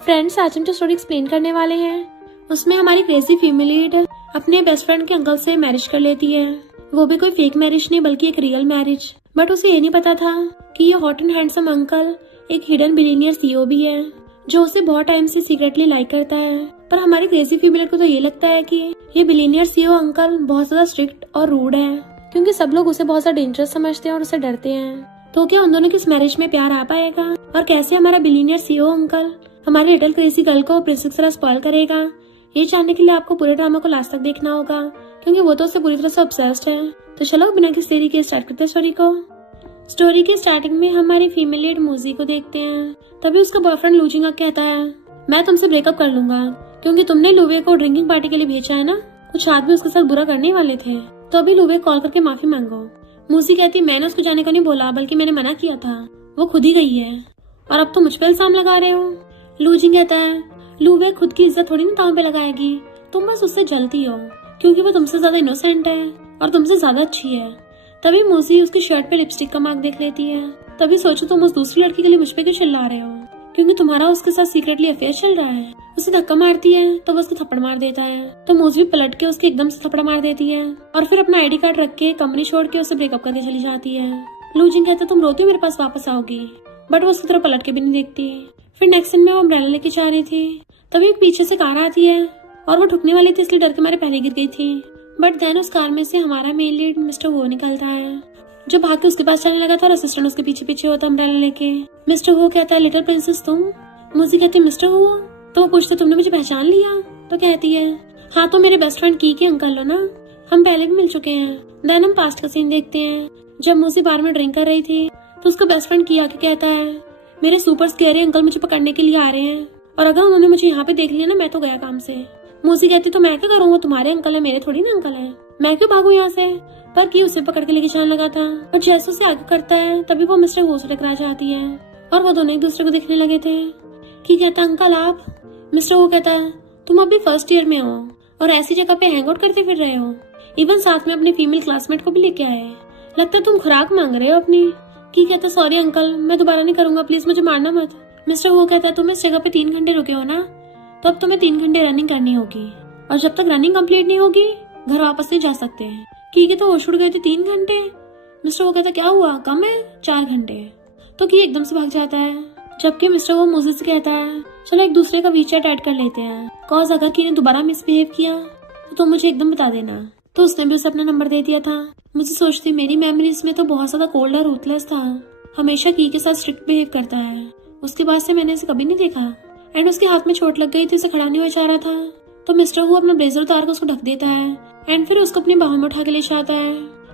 Friends, आज हम जो स्टोरी एक्सप्लेन करने वाले हैं उसमें हमारी क्रेजी फीमेल लीड अपने बेस्ट फ्रेंड के अंकल से मैरिज कर लेती है। वो भी कोई फेक मैरिज नहीं बल्कि एक रियल मैरिज। बट उसे ये नहीं पता था कि ये हॉट एंड हैंडसम अंकल एक हिडन बिलियनियर सीईओ भी है जो उसे बहुत टाइम से सीक्रेटली लाइक करता है। पर हमारी क्रेजी फीमेल को तो ये लगता है कि ये बिलियनियर सीईओ अंकल बहुत ज्यादा स्ट्रिक्ट और रूड है, क्योंकि सब लोग उसे बहुत ज्यादा डेंजरस समझते हैं और उसे डरते हैं। तो क्या उन दोनों की इस मैरिज में प्यार आ पाएगा, और कैसे हमारा बिलियनियर सीईओ अंकल हमारी लिटिल क्रेजी गर्ल को प्रिंसेस की तरह स्पॉइल करेगा, ये जानने के लिए आपको पूरे ड्रामा को लास्ट तक देखना होगा, क्योंकि वो तो उससे पूरी तरह से ऑब्सेस्ड है। तो चलो बिना किसी देरी के स्टार्ट करते हैं स्टोरी को। स्टोरी की स्टार्टिंग में हमारी फीमेल लीड मूजी को देखते हैं। तभी उसका बॉयफ्रेंड लूजिंगा कहता है, मैं तुमसे ब्रेकअप कर लूंगा क्योंकि तुमने लुवे को ड्रिंकिंग पार्टी के लिए भेजा है ना। कुछ आदमी उसके साथ बुरा करने वाले थे, तो अभी लुवे कॉल करके माफी मांगो। मूजी कहती, मैंने उसको जाने को नहीं बोला बल्कि मैंने मना किया था, वो खुद ही गई है और अब तुम मुझ पे इल्जाम लगा रहे हो। लूजिंग कहता है, लुवे खुद की इज्जत थोड़ी ना दांव पे लगाएगी, तुम बस उससे जलती हो क्योंकि वो तुमसे ज्यादा इनोसेंट है और तुमसे ज्यादा अच्छी है। तभी मूजी उसकी शर्ट पे लिपस्टिक का मार्क देख लेती है। तभी सोचो तुम उस दूसरी लड़की के लिए मुझ पे क्यों चिल्ला रहे हो, क्योंकि तुम्हारा उसके साथ सीक्रेटली अफेयर चल रहा है। उसे धक्का मारती है तो वो उसको थप्पड़ मार देता है, तो मूजी पलट के उसके एकदम से थप्पड़ मार देती है और फिर अपना आईडी कार्ड रख के कंपनी छोड़ के उसे ब्रेकअप करके चली जाती है। लूजिंग कहता, तुम रोती हो मेरे पास वापस आओगी, बट वो उसकी तरफ पलट के भी नहीं देखती। फिर नेक्स्ट सीन में वो अम्ब्रेला लेके जा रही थी, तभी पीछे से कार आती है और वो ठुकने वाली थी इसलिए डर के मारे पहले गिर गई थी। बट देन उस कार में से हमारा मेन लीड मिस्टर हो निकलता है, जो भाग के उसके पास चलने लगा था और असिस्टेंट उसके पीछे पीछे होता अम्ब्रेला लेके। मिस्टर हो कहता है, लिटिल प्रिंसेस तुम? मूजी कहती, मिस्टर हो? तो वो पूछते, तुमने मुझे पहचान लिया? तो कहती है, हाँ तो मेरे बेस्ट फ्रेंड की अंकल हो ना, हम पहले भी मिल चुके हैं। देन हम पास्ट का सीन देखते हैं। जब मूजी बार में ड्रिंक कर रही थी तो उसका बेस्ट फ्रेंड की आके कहता है, मेरे सुपर स्कैरी अंकल मुझे पकड़ने के लिए आ रहे हैं और अगर उन्होंने मुझे यहाँ पे देख लिया ना, मैं तो गया काम से। मूजी कहती, तो मैं क्या करूँ, वो तुम्हारे अंकल है, मेरे थोड़ी ना अंकल है, मैं क्यों भागू यहाँ से। पर की उसे पकड़ के लेके जाने लगा था, और जैसे उसे आगे करता है तभी वो मिस्टर वो से टकरा जाती है और वो दोनों एक दूसरे को देखने लगे थे। की कहता, अंकल आप? मिस्टर वो कहता है, तुम अभी फर्स्ट ईयर में हो और ऐसी जगह पे हैंग आउट करते फिर रहे हो, इवन साथ में अपनी फीमेल क्लासमेट को भी लेके आए, लगता है तुम खुराक मांग रहे हो अपनी। की कहता, सॉरी अंकल, मैं दोबारा नहीं करूंगा, प्लीज मुझे मारना मत। मिस्टर वो कहता है, तुम इस जगह पे 3 घंटे रुके हो ना, तो अब तुम्हें 3 घंटे रनिंग करनी होगी और जब तक रनिंग कंप्लीट नहीं होगी घर वापस नहीं जा सकते हैं। की तो होश उड़ गए थे 3 घंटे। मिस्टर वो कहता, क्या हुआ, कम है 4 घंटे। तो की एकदम से भाग जाता है, जबकि मिस्टर वो मूजी से कहता है, चलो एक दूसरे का वीचैट ऐड कर लेते हैं, कॉज अगर की ने दोबारा मिसबिहेव किया तो तुम मुझे एकदम बता देना। तो उसने भी उसे अपना नंबर दे दिया था। मुझे सोचती मेरी मेमोरीज में तो बहुत ज्यादा कोल्ड और रूथलेस था, हमेशा की के साथ स्ट्रिक्ट बिहेव करता है। उसके बाद से मैंने इसे कभी नहीं देखा। एंड उसके हाथ में चोट लग गई थी, उसे खड़ा नहीं हुआ चाह रहा था, तो मिस्टर वो अपना ब्लेजर उतार कर उसको ढक देता है एंड फिर उसको अपनी बाहों में उठा के ले जाता है।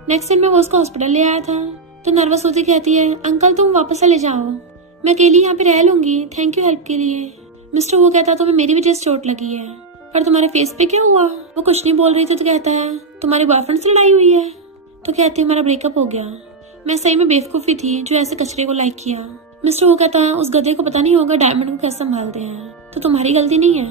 नेक्स्ट टाइम में वो उसको हॉस्पिटल ले आया था, तो नर्वस होती कहती है, अंकल तुम वापस चले जाओ, मैं अकेली यहाँ पे रह लूंगी, थैंक यू हेल्प के लिए। मिस्टर वो कहता, तुम्हें मेरी वजह से चोट लगी है, पर तुम्हारे फेस पे क्या हुआ? वो कुछ नहीं बोल रही थी, तो कहता है, तुम्हारे बॉयफ्रेंड से लड़ाई हुई है? तो कहती है, हमारा ब्रेकअप हो गया, मैं सही में बेवकूफी थी जो ऐसे कचरे को लाइक किया। मिस्टर वो कहता है, उस गधे को पता नहीं होगा डायमंड को कैसे संभालते हैं, तो तुम्हारी गलती नहीं है।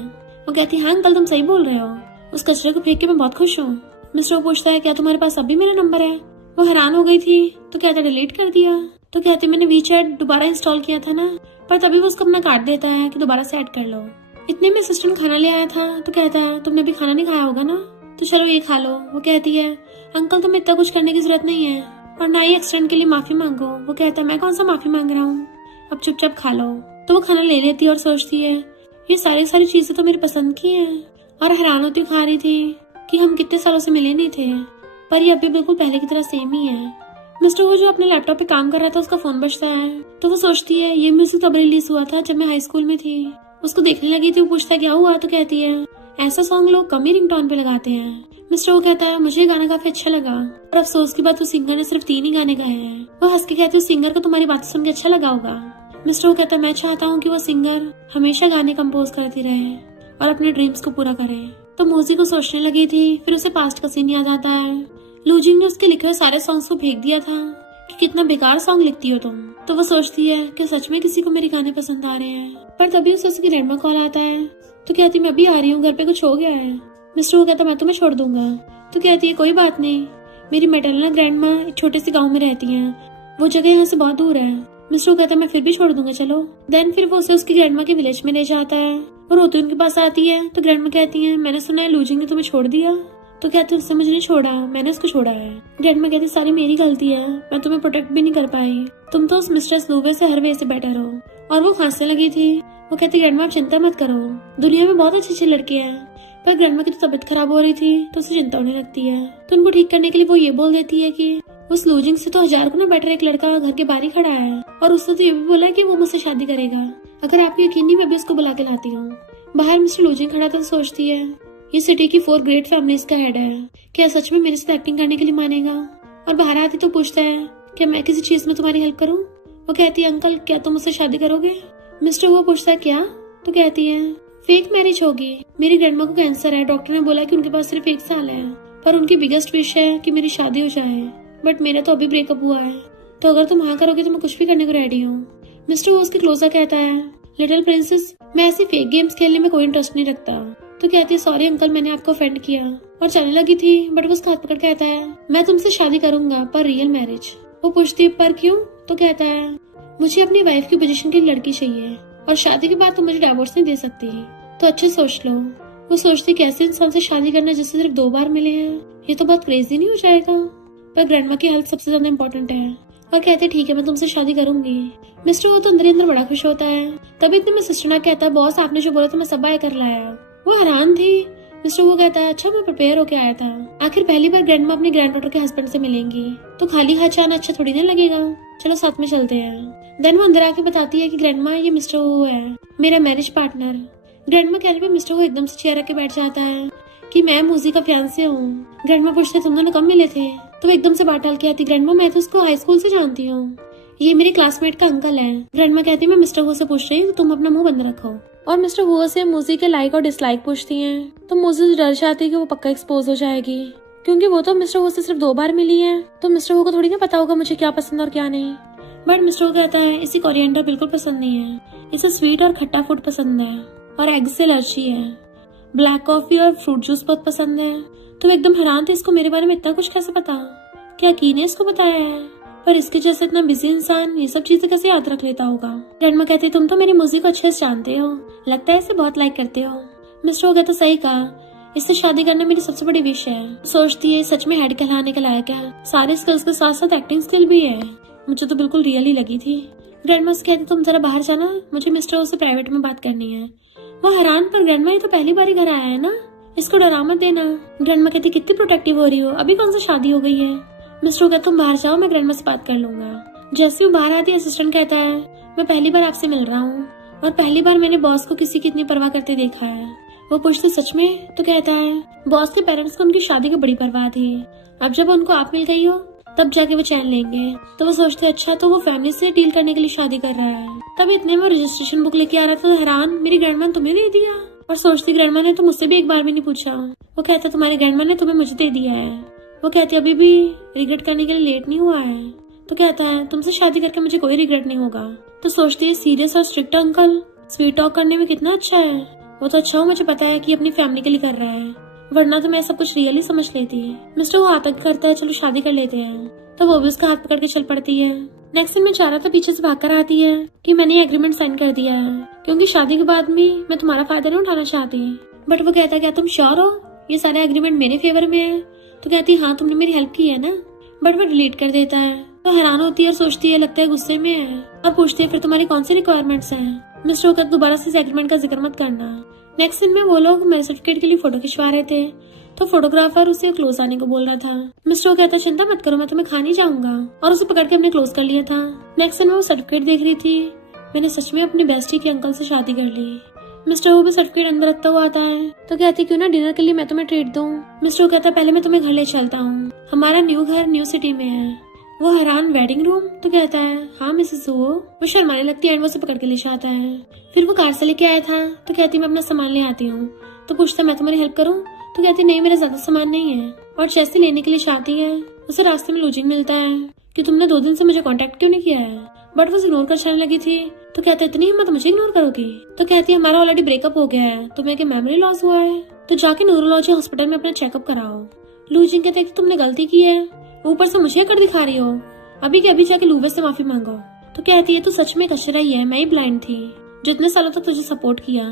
वो कहती है, हाँ अंकल तुम सही बोल रहे हो, उस कचरे को फेंक के मैं बहुत खुश हूँ। मिस्टर वो पूछता है, क्या तुम्हारे पास अब भी मेरा नंबर है? वो हैरान हो गई थी, तो कहता है, डिलीट कर दिया। तो कहती, मैंने वीचैट दोबारा इंस्टॉल किया था ना, पर तभी वो उसको अपना कार्ड देता है कि दोबारा से ऐड कर लो। इतने में असिस्टेंट खाना ले आया था, तो कहता है, तुमने भी खाना नहीं खाया होगा ना, तो चलो ये खा लो। वो कहती है, अंकल तुम्हें इतना कुछ करने की जरूरत नहीं है और ना ही एक्सीडेंट के लिए माफी मांगो। वो कहता है, मैं कौन सा माफी मांग रहा हूँ, अब चुपचाप खा लो। तो वो खाना ले लेती है और सोचती है, ये सारी चीजें तो मेरी पसंद की हैं, और हैरान होती खा रही थी कि हम कितने सालों से मिले नहीं थे, पर ये अभी बिल्कुल पहले की तरह सेम ही है। मिस्टर वो जो अपने लैपटॉप पे काम कर रहा था, उसका फोन बजता है, तो वो सोचती है, ये म्यूजिक तब रिलीज हुआ था जब मैं हाई स्कूल में थी। उसको देखने लगी थी, वो पूछता है, क्या हुआ? तो कहती है, ऐसा सॉन्ग लोग कम ही रिंगटोन पे लगाते हैं। मिस्टर वो कहता है, मुझे गाना काफी अच्छा लगा, और अफसोस की बात उस सिंगर ने सिर्फ 3 ही गाने गाए हैं। वो हंस के कहती है, उस सिंगर को तुम्हारी बात सुन के अच्छा लगा होगा। मिस्टर वो कहता है, मैं चाहता हूँ कि वो सिंगर हमेशा गाने कंपोज करती रहे और अपने ड्रीम्स को पूरा करे। तो मूजी को सोचने लगी थी, फिर उसे पास्ट का सीन याद आता है। लूजिंग ने उसके लिखे हुए सारे सॉन्ग्स को फेंक दिया था कि कितना बेकार सॉन्ग लिखती हो तुम। तो वो सोचती है कि सच में किसी को मेरे गाने पसंद आ रहे हैं, पर तभी उसे उसकी ग्रैंडमा कॉल आता है, तो कहती, मैं अभी आ रही हूँ, घर पे कुछ हो गया है। मिस्टर वो कहता, मैं तुम्हें छोड़ दूंगा। तो कहती है, कोई बात नहीं, मेरी मैटरनल ग्रैंडमा एक छोटे से गाँव में रहती है, वो जगह यहाँ से बहुत दूर है, मिस्टर वो कहता है मैं फिर भी छोड़ दूंगा चलो। देन फिर वो उसे उसकी ग्रैंडमा के विलेज में ले जाता है और रोती उनके पास आती है। तो ग्रैंडमा कहती है मैंने सुना है लूजिंग ने तुम्हें छोड़ दिया। तो कहते उससे मुझे नहीं छोड़ा, मैंने उसको छोड़ा है। ग्रैंडमा कहती सारी मेरी गलती है, मैं तुम्हें प्रोटेक्ट भी नहीं कर पाई, तुम तो उस मिस्ट्रेस लूवे से हर वे से बेटर हो। और वो खांसने लगी थी। वो कहती ग्रैंडमा आप चिंता मत करो, दुनिया में बहुत अच्छी अच्छी लड़के हैं। पर ग्रैंडमा की तो तबीयत खराब हो रही थी तो उसे चिंता होने लगती है। तो उनको ठीक करने के लिए वो ये बोल देती है कि उस लूजिंग से तो 1000 गुना बेटर एक लड़का घर के बाहर ही खड़ा है और उसने तो ये भी बोला है कि वो मुझसे शादी करेगा। अगर आपको यकीन नहीं मैं भी उसको बुला के लाती हूँ। बाहर मिस्टर लूजिंग खड़ा था, सोचती है ये सिटी की 4 ग्रेट फैमिलीज का हेड है, क्या सच में मेरे साथ एक्टिंग करने के लिए मानेगा। और बाहर आती तो पूछता है क्या मैं किसी चीज में तुम्हारी हेल्प करूँ। वो कहती है अंकल क्या तुम मुझसे शादी करोगे। मिस्टर वो पूछता है क्या। तो कहती है फेक मैरिज होगी, मेरी ग्रैंडमा को कैंसर है, डॉक्टर ने बोला कि उनके पास सिर्फ 1 साल है, पर उनकी बिगेस्ट विश है कि मेरी शादी हो जाए, बट मेरा तो अभी ब्रेकअप हुआ है, तो अगर तुम हाँ करोगे तो मैं कुछ भी करने को रेडी हूँ। मिस्टर वो उसके क्लोजर कहता है लिटिल प्रिंसेस मैं ऐसी फेक गेम्स खेलने में कोई इंटरेस्ट नहीं रखता। तो कहती है सॉरी अंकल मैंने आपको ऑफेंड किया, और चलने लगी थी बट वो उसका हाथ पकड़ कहता है मैं तुमसे शादी करूंगा पर रियल मैरिज। वो पूछती पर क्यों। तो कहता है मुझे अपनी वाइफ की पोजीशन की लड़की चाहिए और शादी के बाद तुम मुझे डाइवोर्स नहीं दे सकती, तो अच्छे सोच लो। वो सोचती कैसे इंसान से शादी करना जिससे सिर्फ 2 बार मिले हैं, ये तो बहुत क्रेजी नहीं हो जाएगा। पर ग्रैंडमा की हेल्थ सबसे ज्यादा इम्पोर्टेंट है और कहते ठीक है मैं तुमसे शादी करूंगी। मिस्टर वो तो अंदर ही अंदर बड़ा खुश होता है। तभी इतने में सिस्टर ना कहता है बॉस आपने जो बोला था मैं सब बाय कर लाया। वो हैरान थी। मिस्टर वो कहता है अच्छा मैं प्रिपेयर होके आया था, आखिर पहली बार ग्रैंडमा अपने ग्रैंड डॉटर के हस्बैंड से मिलेंगी, तो खाली हाथ जाना अच्छा थोड़ी ना लगेगा, चलो साथ में चलते हैं। देन वो अंदर आके बताती है कि ग्रैंडमा ये मिस्टर वो है मेरा मैरिज पार्टनर। ग्रैंडमा कहने पे मिस्टर वो एकदम से चेयर रख के बैठ जाता है कि मैं मूजी का फियांसे हूँ। ग्रैंडमा पूछते तुम दोनों कब मिले थे। तो वो एकदम से बात डाल के आती ग्रैंडमा मैं तो उसको हाई स्कूल से जानती हूँ, ये मेरे क्लासमेट का अंकल है। ग्रैंडमा कहती मैं मिस्टर वो से पूछ रही हूँ तो तुम अपना मुंह बंद रखो। और मिस्टर वो से मूजी के लाइक और डिसलाइक पूछती हैं तो मूजी डर जाती है कि वो पक्का एक्सपोज हो जाएगी, क्योंकि वो तो मिस्टर वो से सिर्फ 2 बार मिली है, तो मिस्टर वो को थोड़ी ना पता होगा मुझे क्या पसंद और क्या नहीं। बट मिस्टर वो कहता है इसे कोरिएंडर बिल्कुल पसंद नहीं है, इसे स्वीट और खट्टा फूड पसंद है और एग से एलर्जी है, ब्लैक कॉफी और फ्रूट जूस बहुत पसंद है। तो वो एकदम हैरान थे इसको मेरे बारे में इतना कुछ कैसे पता, क्या की ने इसको बताया है, पर इसके जैसे इतना बिजी इंसान ये सब चीजें कैसे याद रख लेता होगा। ग्रैंडमा कहती तुम तो मेरी मूवी को अच्छे से जानते हो, लगता है इसे बहुत लाइक करते हो। मिस्टर वो कहता सही कहा, इससे शादी करना मेरी सबसे बड़ी विश है। सोचती है सच में हेड कहलाने के लायक है, सारे स्किल्स के साथ साथ एक्टिंग स्किल भी है, मुझे तो बिल्कुल रियल ही लगी थी। ग्रैंडमा से कहती तुम जरा बाहर जाना, मुझे मिस्टर वो से प्राइवेट में बात करनी है। वो हैरान पर ग्रैंडमा ये तो पहली बार ही घर आया है ना, इसको डरा मत देना। ग्रैंडमा कहती कितनी प्रोटेक्टिव हो रही हो, अभी कौन सा शादी हो गई है। मिस्टर कहता तुम बाहर जाओ मैं ग्रैंडमा से बात कर लूंगा। जैसे वो बाहर आती है असिस्टेंट कहता है मैं पहली बार आपसे मिल रहा हूँ और पहली बार मैंने बॉस को किसी की इतनी परवाह करते देखा है। वो पूछती सच में। तो कहता है बॉस के पेरेंट्स को उनकी शादी की बड़ी परवाह थी, अब जब उनको आप मिल गई हो तब जाके वो चैन लेंगे। तो वो सोचते अच्छा तो वो फैमिली से डील करने के लिए शादी कर रहा है। तब इतने में रजिस्ट्रेशन बुक लेके आ रहा था, तो हैरान मेरी ग्रैंडमा ने तुम्हें नहीं दिया, और सोचती ग्रैंडमा ने तो मुझसे भी एक बार भी नहीं पूछा। वो कहता तुम्हारी ग्रैंडमा ने तुम्हें मुझे दे दिया है। वो कहती अभी भी रिग्रेट करने के लिए लेट नहीं हुआ है। तो कहता है तुमसे शादी करके मुझे कोई रिग्रेट नहीं होगा। तो सोचती है सीरियस और स्ट्रिक्ट अंकल स्वीट टॉक करने में कितना अच्छा है, वो तो अच्छा हो मुझे पता है कि अपनी फैमिली के लिए कर रहा है, वरना तो मैं सब कुछ रियली समझ लेती है। मिस्टर वो हाथ करता है चलो शादी कर लेते हैं, तो वो भी उसका हाथ पकड़ के चल पड़ती है। नेक्स्ट दिन में चारा तो पीछे से भागकर आती है कि मैंने एग्रीमेंट साइन कर दिया है, क्योंकि शादी के बाद में मैं तुम्हारा फायदा नहीं उठाना चाहती। बट वो कहता है क्या तुम श्योर हो ये सारे एग्रीमेंट मेरे फेवर में है। तो कहती हाँ तुमने मेरी हेल्प की है ना। बट वो डिलीट कर देता है। तो हैरान होती है और सोचती है लगता है गुस्से में है, और पूछती है फिर तुम्हारी कौन सी रिक्वायरमेंट्स हैं। मिस्टर ओकर दोबारा से इस एग्रीमेंट का जिक्र मत करना। नेक्स्ट दिन में वो लोग मैरिज सर्टिफिकेट के लिए फोटो खिंचवा रहे थे, तो फोटोग्राफर उसे क्लोज आने को बोल रहा था। मिस्टर वो कहता चिंता मत करो मैं तुम्हें खा नहीं जाऊंगा, और उसे पकड़ के हमने क्लोज कर लिया था। नेक्स्ट दिन में वो सर्टिफिकेट देख रही थी, मैंने सच में अपनी बेस्टी के अंकल से शादी कर ली। मिस्टर वो भी सर्टिफिकेट अंदर रखता हुआ आता है, तो कहती क्यों ना डिनर के लिए मैं तुम्हें ट्रीट दूं। मिस्टर वो कहता पहले मैं तुम्हें घर ले चलता हूँ, हमारा न्यू घर न्यू सिटी में है। वो हैरान वेडिंग रूम। तो कहता है हाँ मिसेस वो शर्माने लगती है, वो से पकड़ के ले जाता है। फिर वो कार से लेके आया था, तो कहती मैं अपना सामान ले आती हूँ। तो पूछता मैं तुम्हारी हेल्प करूँ। तो कहती नहीं मेरा ज्यादा सामान नहीं है, और जैसे लेने के लिए चाहती है उसे रास्ते में लूजिंग मिलता है कि तुमने 2 दिन से मुझे कांटेक्ट क्यों नहीं किया है। बट वो इग्नोर कर चलने लगी थी। तो कहते इतनी हिम्मत मुझे इग्नोर करोगी। तो कहती है हमारा ऑलरेडी ब्रेकअप हो गया है, तुम्हें क्या मेमोरी लॉस हुआ है, तो जाके न्यूरोलॉजी हॉस्पिटल में अपना चेकअप कराओ। लूजिंग कहते तुमने गलती की है, ऊपर से मुझे कर दिखा रही हो, अभी के अभी जाके लूवे से माफी मांगो। तो कहती है तू सच में कचरा ही है, मैं ही ब्लाइंड थी जितने सालों तक तुझे सपोर्ट किया।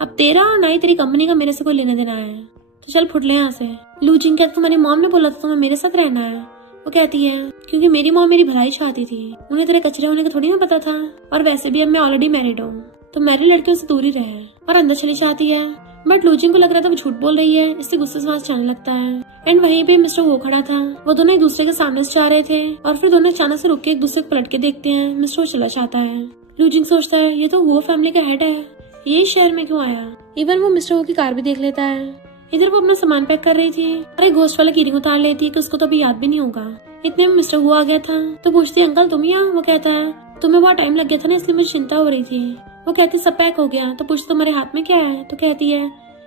अब तेरा और ना ही तेरी कंपनी का मेरे से कोई लेना देना है, तो चल फुट ले यहाँ से। लू जिंग कहती तुम्हारी मॉम ने बोला था तुम्हें मेरे साथ रहना है। वो कहती है क्योंकि मेरी मॉम मेरी भलाई चाहती थी, उन्हें तेरे कचरे होने का थोड़ी ना पता था, और वैसे भी अब मैं ऑलरेडी मैरिड हूँ तो मैरिड लड़कियों से दूर ही रहे। और अंदर चली जाती है, बट लू जिंग को लग रहा था वो झूठ बोल रही है, इससे गुस्से से वहां से जाने लगता है। एंड वहीं पे मिस्टर वो खड़ा था, वो दोनों एक दूसरे के सामने से जा रहे थे और फिर दोनों अचानक से रुक के एक दूसरे को पलट के देखते हैं। मिस्टर वो चला जाता है। लू जिंग सोचता है ये तो वो फैमिली का हेड है, ये शहर में क्यों आया। इवन वो मिस्टर वो की कार भी देख लेता है। इधर वो अपना सामान पैक कर रही थी और एक गोश्त वाला कीरिंग उतार लेती है कि उसको तो अभी याद भी नहीं होगा। इतने में मिस्टर वो आ गया था तो पूछती है अंकल तुम यहाँ। वो कहता है तुम्हें बहुत टाइम लग गया था ना इसलिए मुझे चिंता हो रही थी। वो कहती सब पैक हो गया। तो पूछती तुम्हारे हाथ में क्या है। तो कहती है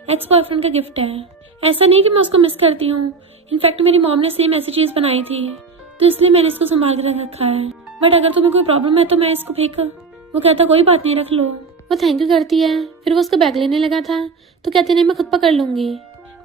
एक्स बॉयफ्रेंड का गिफ्ट है। ऐसा नहीं कि मैं उसको मिस करती हूँ, इनफैक्ट मेरी मॉम ने सेम ऐसी चीज बनाई थी तो इसलिए मैंने इसको संभाल के रखा है, बट अगर तुम्हें कोई प्रॉब्लम है तो मैं इसको फेंक। वो कहता कोई बात नहीं रख लो। वो थैंक यू करती है। फिर वो उसका बैग लेने लगा था तो कहती नहीं मैं खुद पकड़ लूंगी,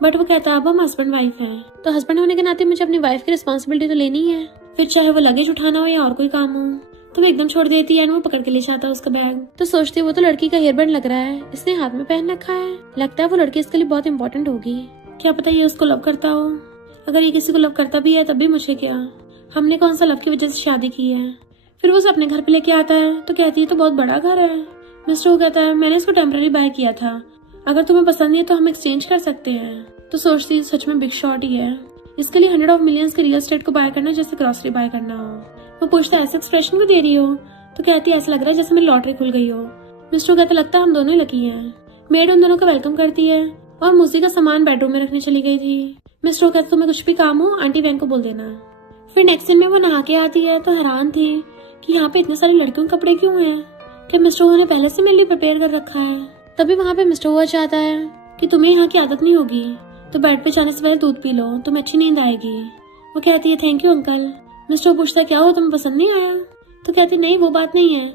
बट वो कहता अब हम हस्बैंड वाइफ है तो हस्बैंड होने के नाते मुझे अपनी वाइफ की रिस्पॉन्सिबिलिटी तो लेनी है, फिर चाहे वो लगेज उठाना हो या और कोई काम हो। तो वो एकदम छोड़ देती है एंड वो पकड़ के ले जाता है उसका बैग। तो सोचती है वो तो लड़की का हेयरबैंड लग रहा है, इसने हाथ में पहन रखा है, लगता है वो लड़की इसके लिए बहुत इंपॉर्टेंट होगी। क्या पता ये उसको लव करता हो, अगर ये किसी को लव करता भी है तब भी मुझे क्या, हमने कौन सा लव की वजह से शादी की है। फिर वो उसे अपने घर पे लेके आता है तो कहती है तो बहुत बड़ा घर है। मिस्टर वो कहता है मैंने इसको टेम्पररी बाय किया था, अगर तुम्हें पसंद नहीं है तो हम एक्सचेंज कर सकते हैं। तो सोचती है सच में बिग शॉट ही है, इसके लिए 100 ऑफ मिलियंस के रियल एस्टेट को बाय करना जैसे ग्रोसरी बाय करना हो। वो पूछता है ऐसे एक्सप्रेशन क्यों दे रही हो। तो कहती है ऐसा लग रहा है जैसे मेरी लॉटरी खुल गई हो। मिस्टर कहता लगता है हम दोनों ही लकी हैं। मेड उन दोनों का वेलकम करती है और मूसी का सामान बेडरूम में रखने चली गई थी। मिस्टर कहता तुम्हें कुछ भी काम हो आंटी वैन को बोल देना। फिर नेक्स्ट दिन में वो नहा के आती है तो हैरान थी कि यहाँ पे इतने सारे लड़कियों के कपड़े क्यों हैं, क्या मिस्टर ने पहले से मेरे लिए प्रिपेयर कर रखा है। तभी वहाँ पे मिस्टर वो चाहता है कि तुम्हें यहाँ की आदत नहीं होगी तो बेड पे जाने से पहले दूध पी लो, तुम्हें अच्छी नींद आएगी। वो कहती है थैंक यू अंकल। मिस्टर पूछता क्या हो तुम्हें पसंद नहीं आया। तो कहती नहीं वो बात नहीं है,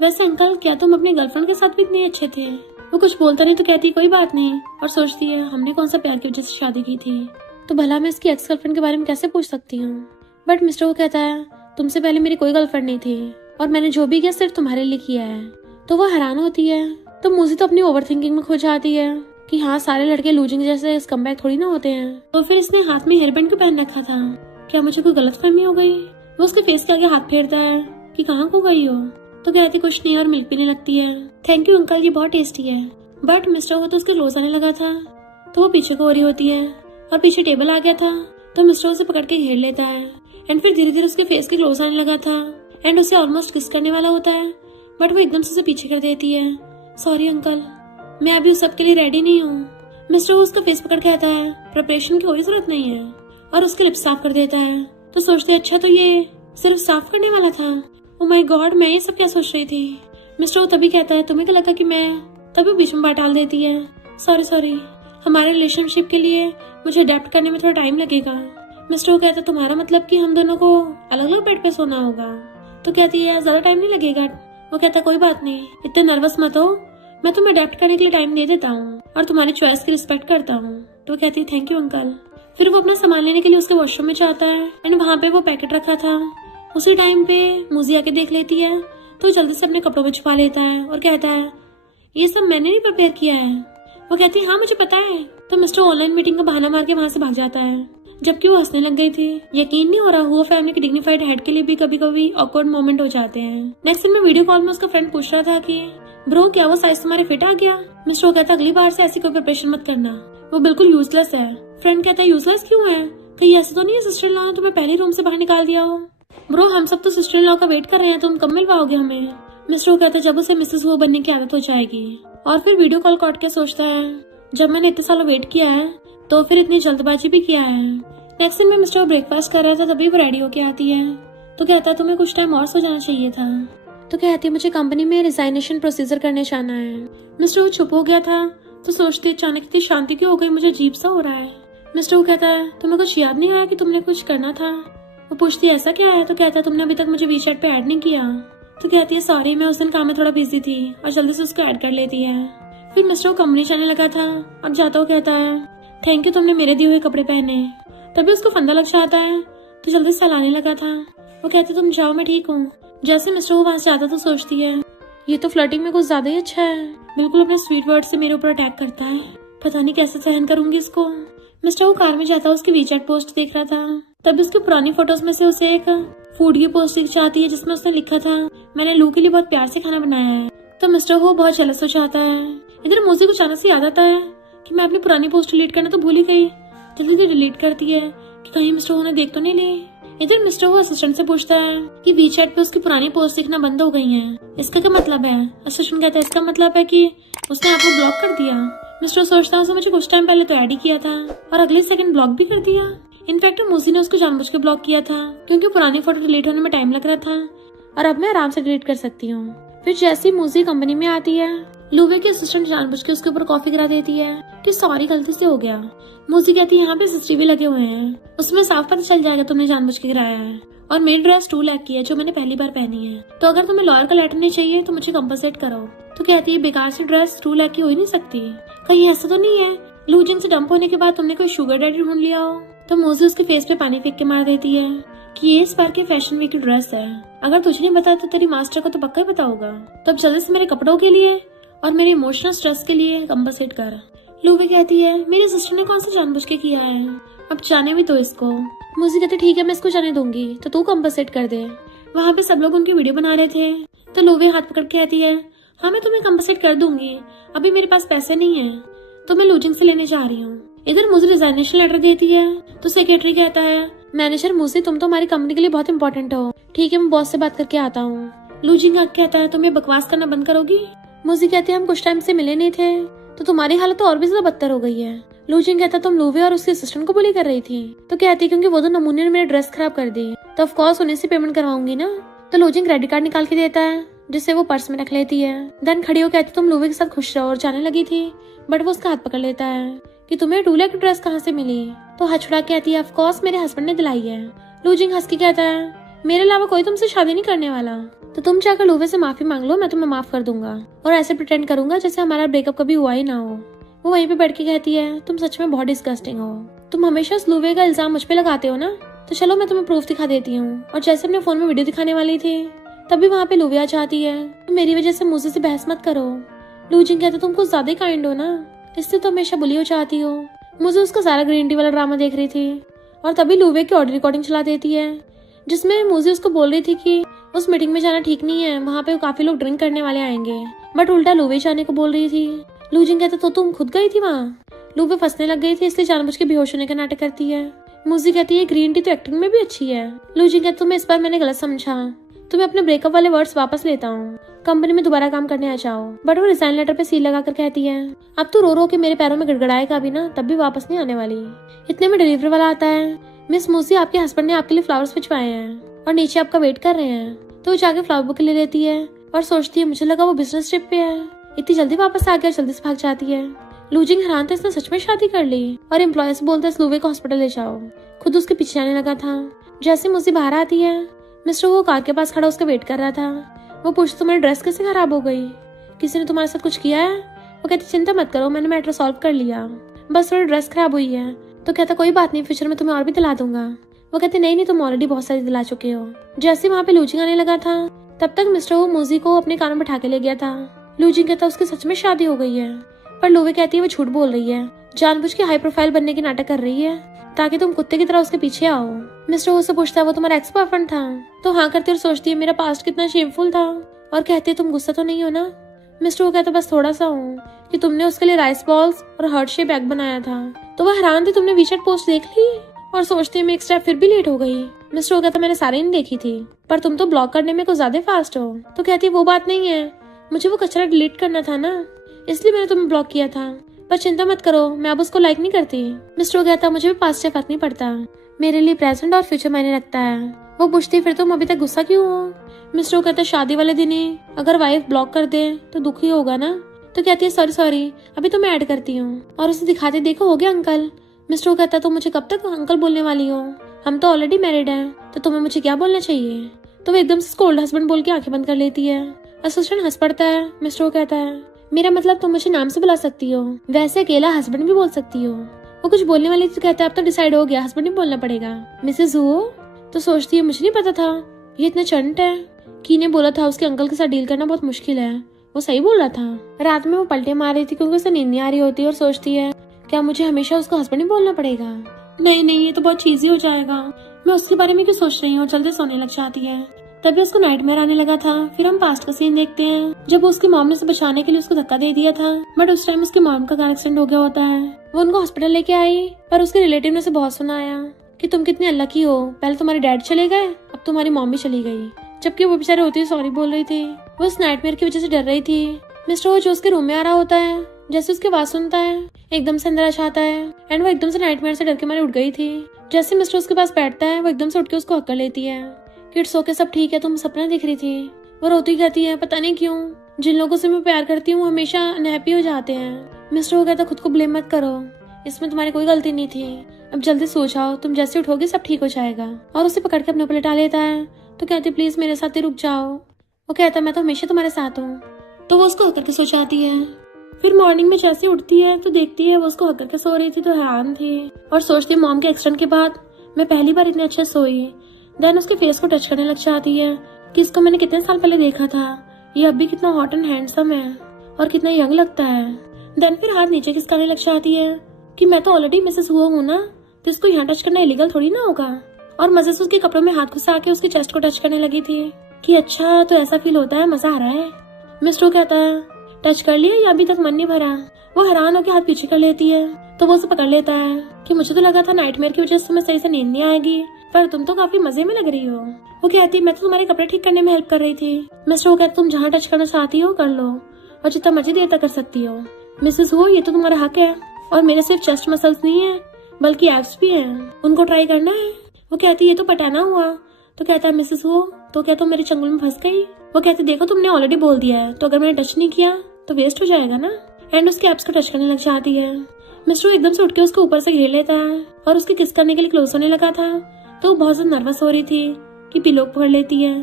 वैसे अंकल क्या तुम अपने गर्लफ्रेंड के साथ भी इतने अच्छे थे। वो कुछ बोलता नहीं तो कहती कोई बात नहीं, और सोचती है हमने कौन सा प्यार की वजह से शादी की थी, तो भला मैं इसकी एक्स गर्लफ्रेंड के बारे में कैसे पूछ सकती हूँ। बट मिस्टर वो कहता है तुमसे पहले मेरी कोई गर्लफ्रेंड नहीं थी और मैंने जो भी किया सिर्फ तुम्हारे लिए किया है। तो वो हैरान होती है। तो मूसी तो अपनी ओवर थिंकिंग में खो जाती है कि हाँ सारे लड़के लूजिंग जैसे स्कमबैग थोड़ी ना होते हैं। तो फिर इसने हाथ में हेयरबैंड क्यों पहन रखा था, क्या मुझे कोई गलतफहमी हो गई। वो उसके फेस के आगे हाथ फेरता है कि कहाँ खो गई हो। तो कहती कुछ नहीं और मिल्क पीने लगती है। थैंक यू अंकल ये बहुत टेस्टी है। बट मिस्टर वो तो उसके क्लोज आने लगा था तो वो पीछे को हो रही होती है और पीछे टेबल आ गया था तो मिस्टर उसे पकड़ के घेर लेता है एंड फिर धीरे धीरे उसके फेस के क्लोज आने लगा था एंड उसे ऑलमोस्ट किस करने वाला होता है, बट वो एकदम से उसे पीछे कर देती है। सॉरी अंकल मैं अभी उस सब के लिए रेडी नहीं हूँ। मिस्टर वो उसका फेस पकड़ के आता है, प्रिपरेशन की कोई जरूरत नहीं है, और उसके लिप्स साफ कर देता है। तो सोचते अच्छा तो ये सिर्फ साफ करने वाला था। ओ माय गॉड मैं ये सब क्या सोच रही थी। मिस्टर वो तभी कहता है तुम्हें क्या लगा कि मैं, तभी बीच में बात डाल देती है सॉरी हमारे रिलेशनशिप के लिए मुझे अडेप्ट करने में थोड़ा टाइम लगेगा। मिस्टर वो कहता है तुम्हारा मतलब कि हम दोनों को अलग अलग बेड पे सोना होगा। तो कहती है ज्यादा टाइम नहीं लगेगा। वो कहता कोई बात नहीं इतने नर्वस मत हो, मैं तुम्हें अडेप्ट करने के लिए टाइम दे देता हूँ और तुम्हारी चॉइस की रिस्पेक्ट करता हूँ। तो कहती है थैंक यू अंकल। फिर वो अपना सामान लेने के लिए उसके वॉशरूम में जाता है एंड वहाँ पे वो पैकेट रखा था। उसी टाइम पे मूजी आके देख लेती है तो जल्दी से अपने कपड़ों में छुपा लेता है और कहता है ये सब मैंने नहीं प्रिपेयर किया है। वो कहती है हाँ मुझे पता है। तो मिस्टर ऑनलाइन मीटिंग का बहाना मार के वहाँ से भाग जाता है, जबकि वो हंसने लग गई थी। यकीन नहीं हो रहा वो फैमिली के डिग्निफाइड हेड के लिए भी कभी कभी ऑकवर्ड मोमेंट हो जाते हैं। नेक्स्ट दिन में वीडियो कॉल में उसका फ्रेंड पूछ रहा था कि ब्रो क्या वो साइज तुम्हारे फिट आ गया। मिस्टर कहता अगली बार से ऐसी कोई प्रिपरेशन मत करना, वो बिल्कुल यूजलेस है। फ्रेंड कहता है यूजलेस क्यों है, कहीं ऐसा तो नहीं है सिस्टर इन लॉ ने तुम्हें पहले रूम से बाहर निकाल दिया हो। ब्रो हम सब तो सिस्टर इन लॉ का वेट कर रहे हैं, तुम कब मिलवाओगे हमें। मिस्टर कहता है जब उसे मिसेस वो बनने की आदत हो जाएगी। और फिर वीडियो कॉल काट के सोचता है जब मैंने इतने सालों वेट किया है तो फिर इतनी जल्दबाजी भी किया है। नेक्स्ट दिन में मिस्टर ब्रेकफास्ट कर रहा था तभी वो रेडी होके आती है तो कहता है तुम्हें कुछ टाइम और सो जाना चाहिए था। तो कहती है मुझे कंपनी में रिजाइनेशन प्रोसीजर करने जाना है। मिस्टर वो चुप हो गया था तो सोचती अचानक इतनी शांति क्यों हो गई, मुझे अजीब सा हो रहा है। मिस्टर वो कहता है तुम्हें कुछ याद नहीं आया कि तुमने कुछ करना था। वो पूछती है ऐसा क्या है। तो कहता है तुमने अभी तक मुझे वीचैट पे ऐड नहीं किया। तो कहती है सॉरी मैं उस दिन काम में थोड़ा बिजी थी, और जल्दी से उसको ऐड कर लेती है। फिर मिस्टर वो कंपनी जाने लगा था और जाता हुआ कहता है थैंक यू तुमने मेरे दिए हुए कपड़े पहने। तभी उसको फंदा लग जाता है तो जल्दी से लाने लगा था। वो कहती तुम जाओ मैं ठीक हूँ, जैसे मिस्टर वो वहां से आता तो सोचती है ये तो फ्लर्टिंग में कुछ ज्यादा ही अच्छा है, बिल्कुल अपने स्वीट वर्ड से मेरे ऊपर अटैक करता है, पता नहीं कैसे सहन करूंगी इसको। मिस्टर वो कार में जाता उसकी वीचैट पोस्ट देख रहा था, तब उसकी पुरानी फोटोज में से उसे एक फूड की पोस्ट दिख जाती है जिसमें उसने लिखा था मैंने लू के लिए बहुत प्यार से खाना बनाया है। तो मिस्टर वो बहुत जेलस हो जाता है। इधर मोजी को अचानक से याद आता है कि मैं अपनी पुरानी पोस्ट डिलीट करना तो भूल ही गई, जल्दी से डिलीट करती है कि कहीं मिस्टर वो ने देख तो नहीं ली। इधर मिस्टर वो असिस्टेंट से पूछता है कि वीचैट पे उसकी पुरानी पोस्ट दिखना बंद हो गई है, इसका क्या मतलब है। असिस्टेंट कहता है इसका मतलब है कि उसने आपको ब्लॉक कर दिया। मिस्टर सोचता है उसने मुझे कुछ टाइम पहले तो ऐड ही किया था और अगले सेकंड ब्लॉक भी कर दिया। इनफैक्ट मोजी ने उसको जानबूझ के ब्लॉक किया था क्योंकि पुरानी फोटो डिलीट होने में टाइम लग रहा था और अब मैं आराम से डिलीट कर सकती हूँ। फिर जैसी मोजी कंपनी में आती है, लूवे की असिस्टेंट जानबूझ के उसके ऊपर कॉफी गिरा देती है कि सॉरी गलती से हो गया। मोजी कहती है यहाँ पे सीसीटीवी लगे हुए हैं, उसमें साफ पता चल जाएगा तुमने जानबूझ के गिराया है और मेरी ड्रेस 2 लाख की है जो मैंने पहली बार पहनी है, तो अगर तुम्हें लॉयर का लेटर नहीं चाहिए तो मुझे कंपनसेट करो। तो कहती है बेकार सी ड्रेस 2 लाख की हो ही नहीं सकती, कहीं ऐसा तो नहीं है लूजिन से डंप होने के बाद तुमने कोई शुगर डैडी ढूंढ लिया हो। तो मोजी उसके फेस पे पानी फेंक के मार देती है कि ये इस बार के फैशन वीक की ड्रेस है, अगर तुझे नहीं पता तो तेरी मास्टर को तो पक्का ही पता होगा, तो अब जल्दी से मेरे कपड़ों के लिए और मेरे इमोशनल स्ट्रेस के लिए कंपनसेट कर। लूवी कहती है मेरी सिस्टर ने कौन सा जानबूझ के किया है, अब जाने भी तो इसको। मोजी कहती ठीक है मैं इसको जाने दूंगी, तो तू कंपनसेट कर दे। वहाँ पे सब लोग उनकी वीडियो बना रहे थे, तो लूवी हाथ पकड़ के कहती है हाँ मैं तुम्हें कंपनसेट कर दूंगी, अभी मेरे पास पैसे नहीं है तो मैं लूजिंग से लेने जा रही हूँ। इधर मुझे रिजाइनेशन लेटर देती है, तो सेक्रेटरी कहता है मैनेजर मुझे तुम तो हमारी कंपनी के लिए बहुत इंपॉर्टेंट हो, ठीक है मैं बॉस से बात करके आता हूँ। लूजिंग कहता है तुम ये बकवास करना बंद करोगी। मुझे कहती है हम कुछ टाइम से मिले नहीं थे तो तुम्हारी हालत तो और भी ज्यादा बदतर हो गई है। लूजिंग कहता तुम लूवे और उसके असिस्टेंट को बुली कर रही थी, तो कहती क्योंकि वो तो नमूने ने मेरी ड्रेस खराब कर दी तो ऑफ कोर्स उन्हीं से पेमेंट करवाऊंगी ना। तो लूजिंग क्रेडिट कार्ड निकाल के देता है जिससे वो पर्स में रख लेती है। देन खड़ी हो कहती तुम लूवे के साथ खुश रहो और जाने लगी थी, बट वो उसका हाथ पकड़ लेता है कि तुम्हें 2 लाख की ड्रेस कहाँ से मिली। तो हाथ छुड़ा कहती है ऑफ कोर्स मेरे हस्बैंड ने दिलाई है। लूजिंग हंस के कहता है मेरे अलावा कोई तुमसे शादी नहीं करने वाला, तो तुम जाकर लूवे से माफी मांग लो, मैं तुम्हें माफ कर दूंगा और ऐसे प्रिटेंड करूंगा जैसे हमारा ब्रेकअप कभी हुआ ही ना हो। वो वहीं पे बैठ के कहती है तुम सच में बहुत डिस्गस्टिंग हो, तुम हमेशा उस लूवे का इल्जाम मुझ पे लगाते हो ना, तो चलो मैं तुम्हें प्रूफ दिखा देती हूँ। और जैसे अपने फोन में वीडियो दिखाने वाली थी तभी वहाँ पे लूवे आ जाती है, तो मेरी वजह से मुझे से बहस मत करो। लूजिंग कहता तुम कुछ ज्यादा काइंड हो ना, इससे तो हमेशा बुली हो जाती हो। मुझे उसका सारा ग्रीन टी वाला ड्रामा देख रही थी और तभी लूवे की ऑडियो रिकॉर्डिंग चला देती है जिसमें मुझे उसको बोल रही थी कि उस मीटिंग में जाना ठीक नहीं है, वहाँ पे काफी लोग ड्रिंक करने वाले आएंगे, बट उल्टा लूवे जाने को बोल रही थी। लूजिंग कहता तो तुम खुद गई थी वहाँ, लूवे फंसने लग गई थी इसलिए जानबूझ के बेहोश होने का नाटक करती है। मुझे कहती है ग्रीन टी तो एक्टिंग में भी अच्छी है। लूजिंग कहता तुम्हें इस बार मैंने गलत समझा, तुम्हें अपने ब्रेकअप वाले वर्ड्स वापस लेता हूँ, कंपनी में दोबारा काम करने आ जाओ। बट वो रिजाइन लेटर पे सील लगाकर कहती है अब तू रो रो के मेरे पैरों में गिड़गड़ाएगा भी ना, तब भी वापस नहीं आने वाली। इतने में डिलीवरी वाला आता है, मिस मूसी आपके हस्बैंड ने आपके लिए फ्लावर्स भिजवाए हैं और नीचे आपका वेट कर रहे हैं। तो वो जाके फ्लावर बुके ले लेती है और सोचती है मुझे लगा वो बिजनेस ट्रिप पे है, इतनी जल्दी वापस आ गया, जल्दी से भाग जाती है। लूजिंग हैरान था इसने सच में शादी कर ली और एम्प्लॉय से बोलता है इस लूवे को हॉस्पिटल ले जाओ, खुद उसके पीछे आने लगा था। जैसे मुझे बाहर आती है, मिस्टर वो कार के पास खड़ा उसका वेट कर रहा था। वो पूछता तुम्हारी ड्रेस कैसे खराब हो गई, किसी ने तुम्हारे साथ कुछ किया है। वो कहती चिंता मत करो मैंने मैटर सॉल्व कर लिया, बस थोड़ी ड्रेस खराब हुई है। तो कहता कोई बात नहीं फ्यूचर में तुम्हें और भी दिला दूंगा। वो कहते नहीं तुम ऑलरेडी बहुत सारी दिला चुके हो। जैसे वहाँ पे लूजिंग आने लगा था तब तक मिस्टर वो मूजी को अपने कानों में बैठा के ले गया था। लूजिंग कहता उसकी सच में शादी हो गई है, पर लूवे कहती है वो झूठ बोल रही है, जानबूझ के हाई प्रोफाइल बनने की नाटक कर रही है ताकि तुम कुत्ते की तरह उसके पीछे आओ। मिस्टर वो से पूछता है वो तुम्हारा एक्स बॉयफ्रेंड था, तो हाँ करती और सोचती है मेरा पास्ट कितना शेमफुल था और कहती है तुम गुस्सा तो नहीं हो ना। मिस्टर वो कहता बस थोड़ा सा हूँ कि तुमने उसके लिए राइस बॉल्स और हार्ट शेप एग बनाया था। तो वह हैरान थी तुमने वीचैट पोस्ट देख ली और सोचती है मैं एक स्टेप फिर भी लेट हो गई। मिस्टर वो कहता मैंने सारी नहीं देखी थी, पर तुम तो ब्लॉक करने में कुछ ज्यादा फास्ट हो। तो कहती वो बात नहीं है, मुझे वो कचरा डिलीट करना था ना, इसलिए मैंने तुम्हें ब्लॉक किया था, पर चिंता मत करो मैं अब उसको लाइक नहीं करती। मिस्टर वो कहता मुझे भी पास्ट से फर्क नहीं पड़ता, मेरे लिए प्रेजेंट और फ्यूचर मायने रखता है। वो पूछती फिर तुम अभी तक गुस्सा क्यों हो। मिस्टर वो कहता शादी वाले दिन ही अगर वाइफ ब्लॉक कर दे तो दुख ही होगा ना। तो कहती है सॉरी अभी तो मैं ऐड करती हूँ और उसे दिखाते देखो हो गया अंकल। मिस्टर वो कहता तो मुझे कब तक अंकल बोलने वाली हो, हम तो ऑलरेडी मैरिड हैं, तो तुम्हें मुझे क्या बोलना चाहिए। तो वो एकदम से स्कोल्ड हस्बैंड बोल के आंखें बंद कर लेती है। असिस्टेंट हंस पड़ता है। मिस्टर वो कहता है मेरा मतलब तुम मुझे नाम से बुला सकती हो, वैसे अकेला हस्बैंड भी बोल सकती हो। वो कुछ बोलने वाली तो कहता है अब तो डिसाइड हो गया हस्बैंड ही बोलना पड़ेगा। मिसेज हो तो सोचती है मुझे नहीं पता था ये इतना चंट है की ने बोला था उसके अंकल के साथ डील करना बहुत मुश्किल है। वो सही बोल रहा था। रात में वो पलटे मार रही थी क्योंकि उसे नींद नहीं आ रही होती और सोचती है क्या मुझे हमेशा उसका हस्बैंड ही बोलना पड़ेगा। नहीं नहीं, ये तो बहुत चीजी हो जाएगा। मैं उसके बारे में क्यों सोच रही हूँ। जल्दी सोने लग जाती है। तभी उसको नाइटमेयर आने लगा था। फिर हम पास्ट का सीन देखते हैं जब उसकी मॉम ने उसे बचाने के लिए उसको धक्का दे दिया था, बट उस टाइम उसकी मॉम का कार एक्सीडेंट हो गया होता है। वो उनको हॉस्पिटल लेके आई, पर उसके रिलेटिव ने उसे बहुत सुनाया कि तुम कितनी अनलकी हो, पहले तुम्हारे डैड चले गए, अब तुम्हारी मॉम भी चली गई। जबकि वो बेचारे होती सॉरी बोल रही थी। वो उस नाइटमेयर की वजह से डर रही थी। मिस्टर हो जो उसके रूम में आ रहा होता है, जैसे उसकी आवाज सुनता है एकदम से अंदर आ जाता है एंड वो एकदम से नाइटमेयर से डर के मारे उठ गई थी। जैसे मिस्टर उसके पास बैठता है वो एकदम से उठ के उसको हक कर लेती है कि इट्स ओके, सब ठीक है, तुम सपना देख रही थी। वो रोती कहती है पता नहीं क्यों जिन लोगों से मैं प्यार करती हूँ वो हमेशा अनहैप्पी हो जाते हैं। मिस्टर वो कहता खुद को ब्लेम मत करो, इसमें तुम्हारी कोई गलती नहीं थी, अब जल्दी सो जाओ, तुम जैसे उठोगे सब ठीक हो जाएगा। और उसे पकड़ के अपने ऊपर लिटा लेता है। तो कहती प्लीज मेरे साथ ही रुक जाओ। वो कहता मैं तो हमेशा तुम्हारे साथ हूँ। तो वो उसको हक करके सो जाती है। फिर मॉर्निंग में जैसे उठती है तो देखती है वो उसको हक करके सो रही थी तो हैरान थी और सोचती है मॉम के एक्सीडेंट के बाद मैं पहली बार इतने अच्छे सोई। देन उसके फेस को टच करने लग जाती है कि इसको मैंने कितने साल पहले देखा था, ये अब भी कितना हॉट एंड हैंडसम है और कितना यंग लगता है। देन फिर हाथ नीचे खिसकाने लग जाती है कि मैं तो ऑलरेडी मिसेस हुआ हूँ ना, तो इसको यहाँ टच करना इलीगल थोड़ी ना होगा। और मजे से उसके कपड़ों में हाथ घुसा के उसके चेस्ट को टच करने लगी थी कि अच्छा तो ऐसा फील होता है, मजा आ रहा है। मिस्टर कहता है टच कर लिया या अभी तक मन नहीं भरा। वो हैरान होकर हाथ पीछे कर लेती है तो वो उसे पकड़ लेता है कि मुझे तो लगा था नाइटमेयर की वजह से तुम्हें सही से नींद नहीं आएगी, पर तुम तो काफी मजे में लग रही हो। वो कहती मैं तो तुम्हारे कपड़े ठीक करने में हेल्प कर रही थी। मिस्टर वो कहता तुम जहाँ टच करना चाहती हो कर लो और जितना मर्जी देर तक कर सकती हो। मिसेस हो ये तो तुम्हारा हक है और मेरे सिर्फ चेस्ट मसल्स नहीं है बल्कि एब्स भी हैं, उनको ट्राई करना है। वो कहती ये तो पटाना हुआ। तो कहता है मिसेस हो तो क्या तुम मेरे चंगुल में फंस गई। वो कहती देखो तुमने ऑलरेडी बोल दिया है तो अगर मैंने टच नहीं किया तो वेस्ट हो जाएगा ना। एंड उसके एब्स को टच करने लग जाती है। मिस्टर एकदम से उठ के उसके ऊपर से घेर लेता है और उसके किस करने के लिए क्लोज होने लगा था तो वो बहुत ज्यादा नर्वस हो रही थी कि पिलो पकड़ लेती है।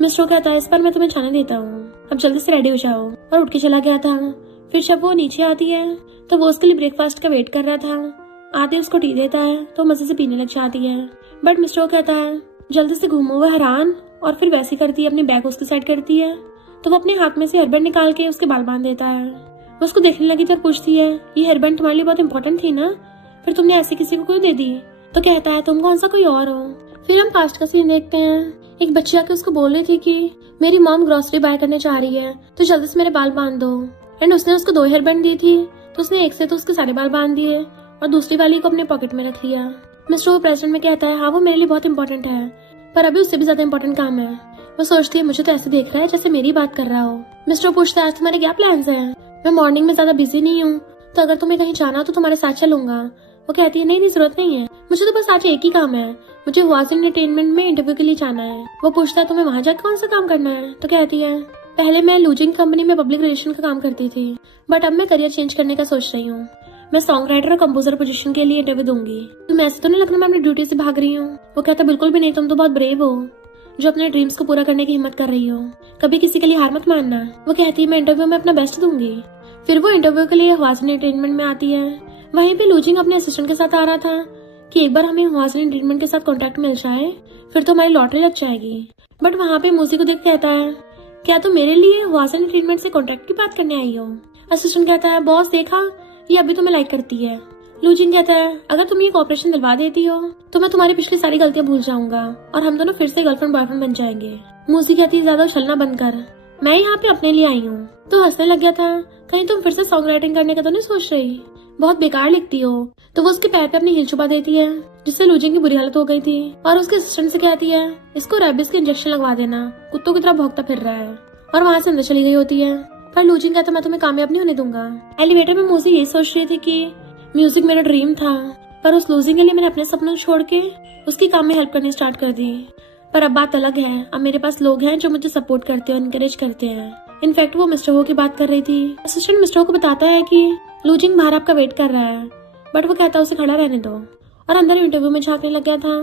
मिस्टर कहता है इस बार मैं तुम्हें जाने देता हूँ, अब जल्दी से रेडी हो जाओ, और उठ के चला गया था। फिर जब वो नीचे आती है तो वो उसके लिए ब्रेकफास्ट का वेट कर रहा था। आते उसको टी देता है तो मजे से पीने लग जाती है। बट मिस्टर कहता है जल्दी से घूमो। वो हैरान और फिर वैसे करती है, अपनी बैग उसकी साइड करती है तो वो अपने हाथ में से हेयरबैंड निकाल के उसके बाल बांध देता है। वो उसको देखने लगी तो पूछती है ये हेयरबैंड तुम्हारे लिए बहुत इंपॉर्टेंट थी ना, फिर तुमने ऐसे किसी को क्यों दे दी। तो कहता है तुम कौन सा कोई और हो। फिर हम पास्ट का सीन देखते हैं। एक बच्ची आके उसको बोल रही थी कि मेरी मॉम ग्रोसरी बाय करने जा रही है तो जल्दी से मेरे बाल बांध दो। एंड उसने उसको 2 हेयरबैंड दी थी तो उसने एक से तो उसके सारे बाल बांध दिए और दूसरी वाली को अपने पॉकेट में रख लिया। मिस्टर वो प्रेजेंट में कहता है हाँ वो मेरे लिए बहुत इंपॉर्टेंट है पर अभी उससे भी ज्यादा इंपॉर्टेंट काम है। वो सोचती है मुझे तो ऐसे देख रहा है जैसे मेरी बात कर रहा हो। मिस्टर पूछता है आज तुम्हारे क्या प्लान्स हैं। मैं मॉर्निंग में ज्यादा बिजी नहीं हूँ तो अगर तुम्हें कहीं जाना हो तो तुम्हारे साथ चलूंगा। वो कहती है नहीं जरूरत नहीं है, मुझे तो बस आज एक ही काम है, मुझे वाज एंटरटेनमेंट में इंटरव्यू के लिए जाना है। वो पूछता है तुम्हें वहाँ जाकर कौन सा काम करना है। तो कहती है पहले मैं लूजिंग कंपनी में पब्लिक रिलेशन का काम करती थी बट अब मैं करियर चेंज करने का सोच रही हूँ। मैं सॉन्ग राइटर और कंपोजर पोजीशन के लिए इंटरव्यू दूंगी। तुम ऐसे तो नहीं लगना मैं अपनी ड्यूटी से भाग रही हूँ। वो कहता बिल्कुल भी नहीं, तुम तो बहुत ब्रेव हो जो अपने ड्रीम्स को पूरा करने की हिम्मत कर रही हो, कभी किसी के लिए हार मत मानना। वो कहती है मैं इंटरव्यू में अपना बेस्ट दूंगी। फिर वो इंटरव्यू के लिए हवासन एंटरटेनमेंट में आती है। वहीं पे लूजिंग अपने असिस्टेंट के साथ आ रहा था कि एक बार हमें हवासन एंटरटेनमेंट के साथ कॉन्टेक्ट मिल जाए फिर तो हमारी लॉटरी लग जाएगी। बट वहाँ पे मूजी को देख कहता है क्या तुम मेरे लिए हवासन एंटरटेनमेंट से कॉन्ट्रैक्ट की बात करने आई हो। असिस्टेंट कहता है बॉस देखा ये अभी तुम्हें लाइक करती है। लूजिंग कहता है अगर तुम ये कॉपरेशन दिलवा देती हो तो मैं तुम्हारी पिछली सारी गलतियां भूल जाऊंगा और हम दोनों फिर से गर्लफ्रेंड बॉयफ्रेंड बन जाएंगे। मूजी कहती है ज्यादा उछलना बंद कर, मैं यहाँ पे अपने लिए आई हूँ। तो हंसने लग गया था कहीं तुम फिर से सॉन्ग राइटिंग करने का तो नहीं सोच रही, बहुत बेकार लिखती हो। तो वो उसके पैर पे अपनी हील छुपा देती है जिससे लूजिंग की बुरी हालत हो गई थी और उसके असिस्टेंट से कहती है इसको रेबिस के इंजेक्शन लगवा देना, कुत्तों की तरह भौंकता फिर रहा है, और वहाँ से अंदर चली गई होती है। पर लूजिंग कहता मैं तुम्हें कामयाब नहीं होने दूंगा। एलिवेटर में मूजी ये सोच रही थी कि म्यूजिक मेरा ड्रीम था पर उस लूजिंग के लिए मैंने अपने सपनों को छोड़ के उसकी काम में हेल्प करनी स्टार्ट कर दी। पर अब बात अलग है, अब मेरे पास लोग हैं जो मुझे सपोर्ट करते हैं, इनकरेज करते हैं। इनफैक्ट वो मिस्टर हो की बात कर रही थी। असिस्टेंट मिस्टर हो को बताता है कि लूजिंग बाहर आपका वेट कर रहा है बट वो कहता है उसे खड़ा रहने दो और अंदर इंटरव्यू में झांकने लग गया था।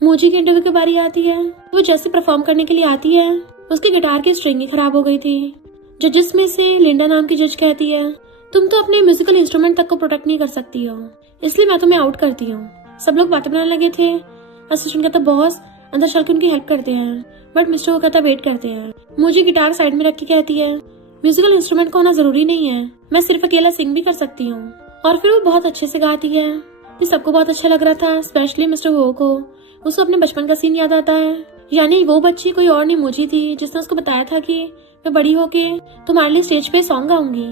मूजी की इंटरव्यू की बारी आती है। वो जैसे परफॉर्म करने के लिए आती है उसकी गिटार की स्ट्रिंग ही खराब हो गई थी। जजेस में से लिंडा नाम की जज कहती है तुम तो अपने म्यूजिकल इंस्ट्रूमेंट तक को प्रोटेक्ट नहीं कर सकती हो, इसलिए मैं तुम्हें आउट करती हूँ। सब लोग बातें बनाने लगे थे। असिस्टेंट कहता बॉस अंदर चल के उनकी हेल्प करते हैं, बट मिस्टर वो कहता वेट करते हैं। मुझे गिटार साइड में रख के कहती है म्यूजिकल इंस्ट्रूमेंट को होना जरूरी नहीं है, मैं सिर्फ अकेला सिंग भी कर सकती हूँ। और फिर वो बहुत अच्छे से गाती है। ये सबको बहुत अच्छा लग रहा था, स्पेशली मिस्टर वो को। उसको अपने बचपन का सीन याद आता है, यानी वो बच्ची कोई और नहीं मोजी थी जिसने उसको बताया था कि मैं बड़ी होके तुम्हारे लिए स्टेज पे सॉन्ग गाऊंगी।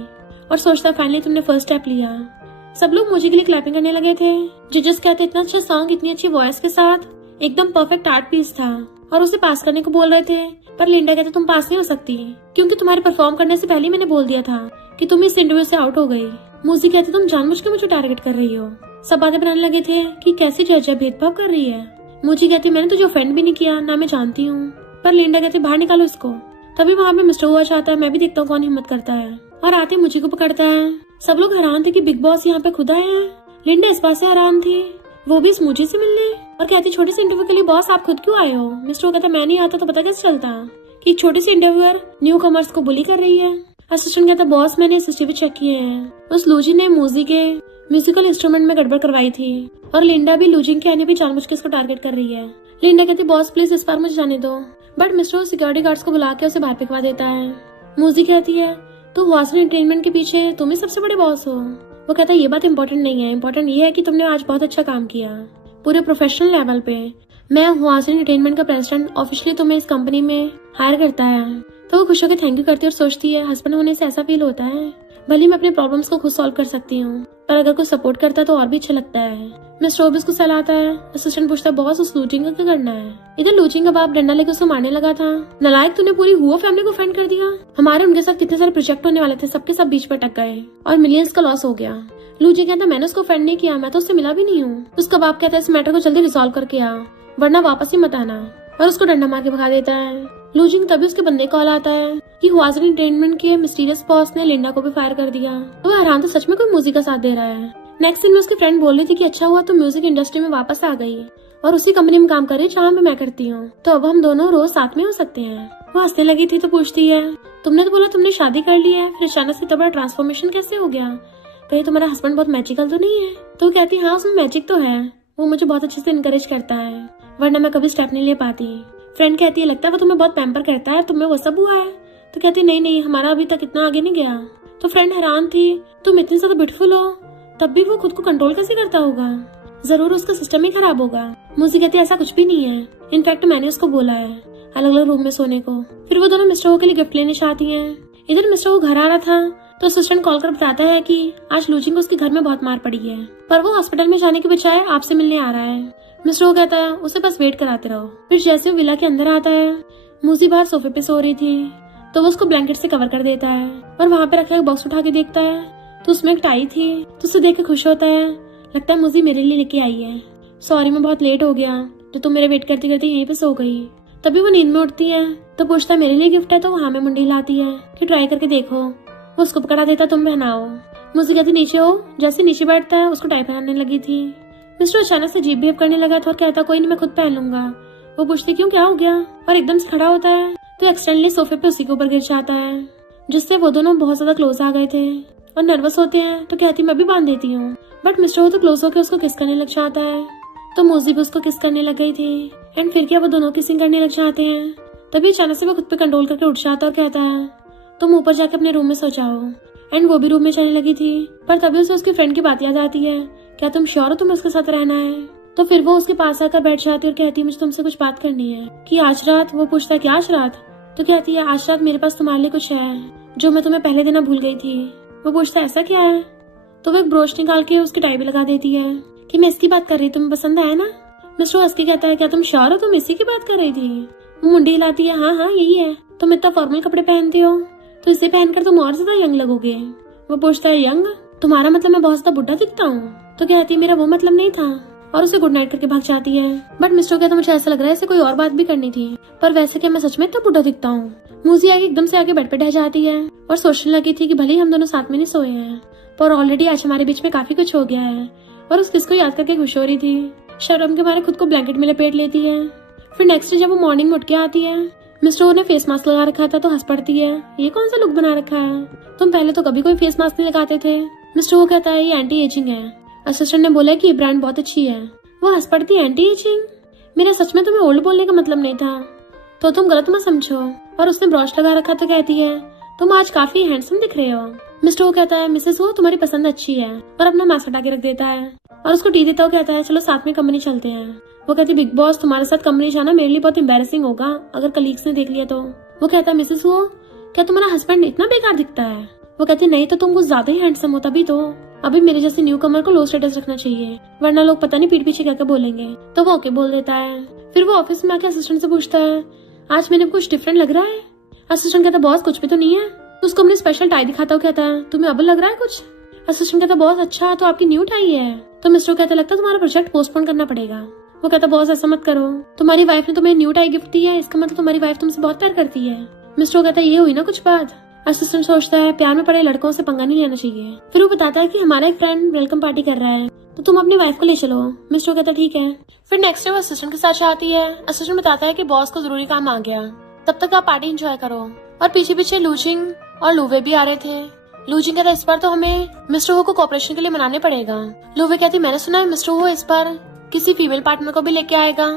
और सोचता फाइनली तुमने फर्स्ट स्टेप लिया। सब लोग मोजी के लिए क्लैपिंग करने लगे थे। जजेस कहते इतना अच्छा सॉन्ग, इतनी अच्छी वॉइस के साथ एकदम परफेक्ट आर्ट पीस था, और उसे पास करने को बोल रहे थे। पर लिंडा कहते तुम पास नहीं हो सकती, क्योंकि तुम्हारे परफॉर्म करने से पहले मैंने बोल दिया था कि तुम इस इंटरव्यू से आउट हो गई। मूजी कहते तुम जानबूझ के मुझे टारगेट कर रही हो। सब बातें बनाने लगे थे कि कैसी जज भेदभाव कर रही है। मूजी कहती मैंने तुझे ऑफेंड भी नहीं किया, ना मैं जानती हूँ। पर लिंडा कहते बाहर निकालो इसको। तभी वहाँ पे मिस्टर हुआ चाहता है, मैं भी देखता हूँ कौन हिम्मत करता है, और आते मुझे को पकड़ता है। सब लोग हैरान थे कि बिग बॉस यहाँ पे खुद आए हैं। लिंडा इस बात से हैरान थी, वो भी इस मुझे से मिलने, और कहती छोटे से इंटरव्यू के लिए बॉस आप खुद क्यों आए हो। मिस्टर वो कहता मैं नहीं आता तो पता कैसे चलता कि एक छोटी सी इंटरव्यूअर न्यू कमर्स को बुली कर रही है। असिस्टेंट कहता बॉस मैंने सीसीटीवी चेक किए हैं, उस लूजी ने मूजी के म्यूजिकल इंस्ट्रूमेंट में गड़बड़ करवाई थी, और लिंडा भी लूजिंग के आने पे जानबूझ के इसको टारगेट कर रही है। लिंडा कहती बॉस प्लीज इस बार मुझे जाने दो, बट मिस्टर सिक्योरिटी गार्ड्स को बुला के उसे बाहर फेंकवा देता है। मूजी कहती है तो वासन एंटरटेनमेंट के पीछे तुम ही सबसे बड़े बॉस हो। वो कहता है ये बात इम्पोर्टेंट नहीं है, इम्पोर्टेंट ये है कि तुमने आज बहुत अच्छा काम किया पूरे प्रोफेशनल लेवल पे। मैं वासन एंटरटेनमेंट का प्रेसिडेंट ऑफिशियली तुम्हें इस कंपनी में हायर करता है। तो वो खुश होकर थैंक यू करती है और सोचती है हस्बैंड होने से ऐसा फील होता है, भले मैं अपने प्रॉब्लम्स को खुद सॉल्व कर सकती हूँ, पर अगर कोई सपोर्ट करता है तो और भी अच्छा लगता है। मिस्टर ओबिस को सलाह आता है। असिस्टेंट पूछता है बॉस उस लूचिंग का क्या करना है। इधर लूचिंग का बाप डंडा लेकर उसको मारने लगा था। नलायक तूने पूरी हुआ फैमिली को फेंड कर दिया। हमारे उनके साथ कितने सारे प्रोजेक्ट होने वाले थे, सबके सब बीच में अटक गए और मिलियंस का लॉस हो गया। लूचिंग कहता मैंने उसको फेंड नहीं किया, मैं तो उससे मिला भी नहीं हूँ। उसका बाप कहता है इस मैटर को जल्दी रिजॉल्व करके आ, वरना वापस ही मत आना, और उसको डंडा मार के भगा देता है। लूजिंग तभी उसके बंदे कॉल आता है कि हुआसन एंटरटेनमेंट के मिस्टीरियस बॉस ने लिंडा को भी फायर कर दिया। तो वो हैरान तो सच में कोई म्यूजिक का साथ दे रहा है। नेक्स्ट दिन में उसकी फ्रेंड बोल रही थी कि अच्छा हुआ तो म्यूजिक इंडस्ट्री में वापस आ गई और उसी कंपनी में काम कर रही जहाँ मैं करती हूँ, तो अब हम दोनों रोज साथ में हो सकते हैं। वो हंसने लगी थी तो पूछती है तुमने तो बोला तुमने शादी कर ली है, फिर अचानक से इतना बड़ा ट्रांसफॉर्मेशन कैसे हो गया, कहीं तुम्हारा हस्बैंड बहुत मैजिकल तो नहीं है। तो वो कहती हाँ उसमें मैजिक तो है, वो मुझे बहुत अच्छे से इनकरेज करता है, वरना मैं कभी स्टेप नहीं ले पाती। फ्रेंड कहती है लगता है वो तुम्हें बहुत पैम्पर करता है, तुम्हें वो सब हुआ है। तो कहती नहीं नहीं हमारा अभी तक इतना आगे नहीं गया। तो फ्रेंड हैरान थी तुम इतनी ज्यादा ब्यूटीफुल हो तब भी वो खुद को कंट्रोल कैसे करता होगा, जरूर उसका सिस्टम ही खराब होगा। मुझे कहती है ऐसा कुछ भी नहीं है, इनफैक्ट मैंने उसको बोला है अलग अलग रूम में सोने को। फिर वो दोनों मिस्टर वो के लिए गिफ्ट लेने चाहती हैं। इधर मिस्टर वो घर आ रहा था तो असिस्टेंट कॉल कर बताता है कि आज लूचिंग को उसके घर में बहुत मार पड़ी है, पर वो हॉस्पिटल में जाने के बजाय आपसे मिलने आ रहा है। मिस्टर वो कहता है उसे बस वेट कराते रहो। फिर जैसे वो विला के अंदर आता है, मूजी बाहर सोफे पे सो रही थी तो वो उसको ब्लैंकेट से कवर कर देता है, और वहाँ पे रखा एक बॉक्स उठा के देखता है तो उसमें एक टाई थी। तो उसे देख के खुश होता है, लगता है मूजी मेरे लिए लेके आई है, सॉरी मैं बहुत लेट हो गया, तो तुम मेरे वेट करते करते यहीं पे सो गई। तभी वो नींद में उठती है तो पूछता है मेरे लिए गिफ्ट है, तो वो हाँ में मुंडी हिलाती है कि ट्राई करके देखो। वो उसको पकड़ा देता तुम पहनाओ। मुझे कहती नीचे हो। जैसे नीचे बैठता है उसको टाई पहनाने लगी थी। मिस्टर अचानक से अजीब बिहेव करने लगा था और कहता कोई नहीं मैं खुद पहन लूंगा। वो पूछती क्यों क्या हो गया, और एकदम से खड़ा होता है तो एक्सीडेंटली सोफे पे उसी के ऊपर गिर जाता है, जिससे वो दोनों बहुत ज्यादा क्लोज आ गए थे और नर्वस होते हैं। तो कहती मैं भी बांध देती हूँ, बट मिस्टर वो तो क्लोज होकर उसको किस करने लग जाता है, तो मूजी भी उसको किस करने लग गई थी। एंड फिर क्या वो दोनों किसिंग करने लग जाते हैं। तभी अचानक से वो खुद पे कंट्रोल करके उठ जाता और कहता है तुम ऊपर जाके अपने रूम में सो जाओ। एंड वो भी रूम में जाने लगी थी, पर तभी उसे उसकी फ्रेंड की बात याद आती है, क्या तुम श्योर हो तुम्हें उसके साथ रहना है। तो फिर वो उसके पास आकर बैठ जाती है और कहती है मुझे तुमसे कुछ बात करनी है कि आज रात। वो पूछता है कि आज रात। तो कहती है आज रात मेरे पास तुम्हारे लिए कुछ है जो मैं तुम्हें पहले देना भूल गई थी। वो पूछता है ऐसा क्या है। तो वो एक ब्रोच निकाल के उसकी टाई भी लगा देती है कि मैं इसकी बात कर रही, तुम्हें पसंद आया ना। मिस्टर हंस के कहता है क्या तुम श्योर हो तुम इसी की बात कर रही थी। वो मुंडी हिलाती है हाँ हाँ यही है, तुम इतना फॉर्मल कपड़े पहनती हो तो इसे पहनकर तुम और ज्यादा यंग लगोगे। वो पूछता है यंग, तुम्हारा मतलब मैं बहुत ज्यादा बुढ़ा दिखता हूँ। तो कहती है मेरा वो मतलब नहीं था, और उसे गुड नाइट करके भाग जाती है। बट मिस्टर कहता मुझे ऐसा लग रहा है इसे कोई और बात भी करनी थी, पर वैसे क्या मैं सच में इतना बुढ़ा दिखता हूँ। मूजी आगे एकदम से आगे बेड पे ढह जाती है और सोचने लगी थी कि भले ही हम दोनों साथ में नहीं सोए हैं, पर ऑलरेडी आज हमारे बीच में काफी कुछ हो गया है, और उस किस को याद करके खुश हो रही थी। शर्म के मारे खुद को ब्लैंकेट में लपेट लेती है। फिर नेक्स्ट डे जब वो मॉर्निंग में उठ के आती है, मिस्टर ने फेस मास्क लगा रखा था तो हंस पड़ती है, ये कौन सा लुक बना रखा है, तुम पहले तो कभी कोई फेस मास्क नहीं लगाते थे। मिस्टर वो कहता है ये एंटी एजिंग है, असिस्टेंट ने बोला कि ये ब्रांड बहुत अच्छी है। वो हंस पड़ती है एंटी एजिंग, मेरा सच में तुम्हें ओल्ड बोलने का मतलब नहीं था, तो तुम गलत मत समझो। और उसने ब्रॉच लगा रखा तो कहती है तुम आज काफी हैंडसम दिख रहे हो। मिस्टर वो कहता है मिसेस वो तुम्हारी पसंद अच्छी है, और अपना मास्क हटा के रख देता है और उसको टी देता हुआ कहता है चलो साथ में कंपनी चलते हैं। वो कहती है बिग बॉस तुम्हारे साथ कंपनी जाना मेरे लिए बहुत एम्बैरेसिंग होगा अगर कलीग्स ने देख लिया तो। वो कहता है मिसेस वो क्या तुम्हारा हस्बैंड इतना बेकार दिखता है? वो कहती है नहीं तो तुम कुछ ज्यादा ही हैंडसम हो तभी तो। अभी मेरे जैसे न्यू कमर को लो स्टेटस रखना चाहिए वरना लोग पता नहीं पीठ पीछे क्या क्या बोलेंगे। तो वो ओके बोल देता है। फिर वो ऑफिस में आके असिस्टेंट से पूछता है आज मैंने कुछ डिफरेंट लग रहा है? असिस्टेंट कहता बॉस कुछ भी तो नहीं है। तो उसको अपनी स्पेशल टाई दिखाता हुआ कहता है तुम्हें अब लग रहा है कुछ? असिस्टेंट कहता बॉस अच्छा तो आपकी न्यू टाई है। तो मिस्टर कहता लगता है तुम्हारा प्रोजेक्ट पोस्टपोन करना पड़ेगा। वो कहता बॉस ऐसा मत करो, तुम्हारी वाइफ ने तुम्हें न्यू टाई गिफ्ट दी है, इसका मतलब तुम्हारी वाइफ तुमसे बहुत प्यार करती है। मिस्टर कहता ये हुई ना कुछ बात। असिस्टेंट सोचता है प्यार में पड़े लड़कों से पंगा नहीं लेना चाहिए। फिर वो बताता है कि हमारा एक फ्रेंड वेलकम पार्टी कर रहा है तो तुम अपनी वाइफ को ले चलो। मिस्टर कहता ठीक है। फिर नेक्स्ट डे वो असिस्टेंट के साथ जाती है। असिस्टेंट बताता है कि बॉस को जरूरी काम आ गया, तब तक आप पार्टी एंजॉय करो। और पीछे पीछे लूचिंग और लूवे भी आ रहे थे। लूचिंग कहता इस बार तो हमें मिस्टर हो को कॉपरेशन के लिए मनाने पड़ेगा। लूवे कहती मैंने सुना है मिस्टर हो इस बार किसी फीमेल पार्टनर को भी लेके आएगा।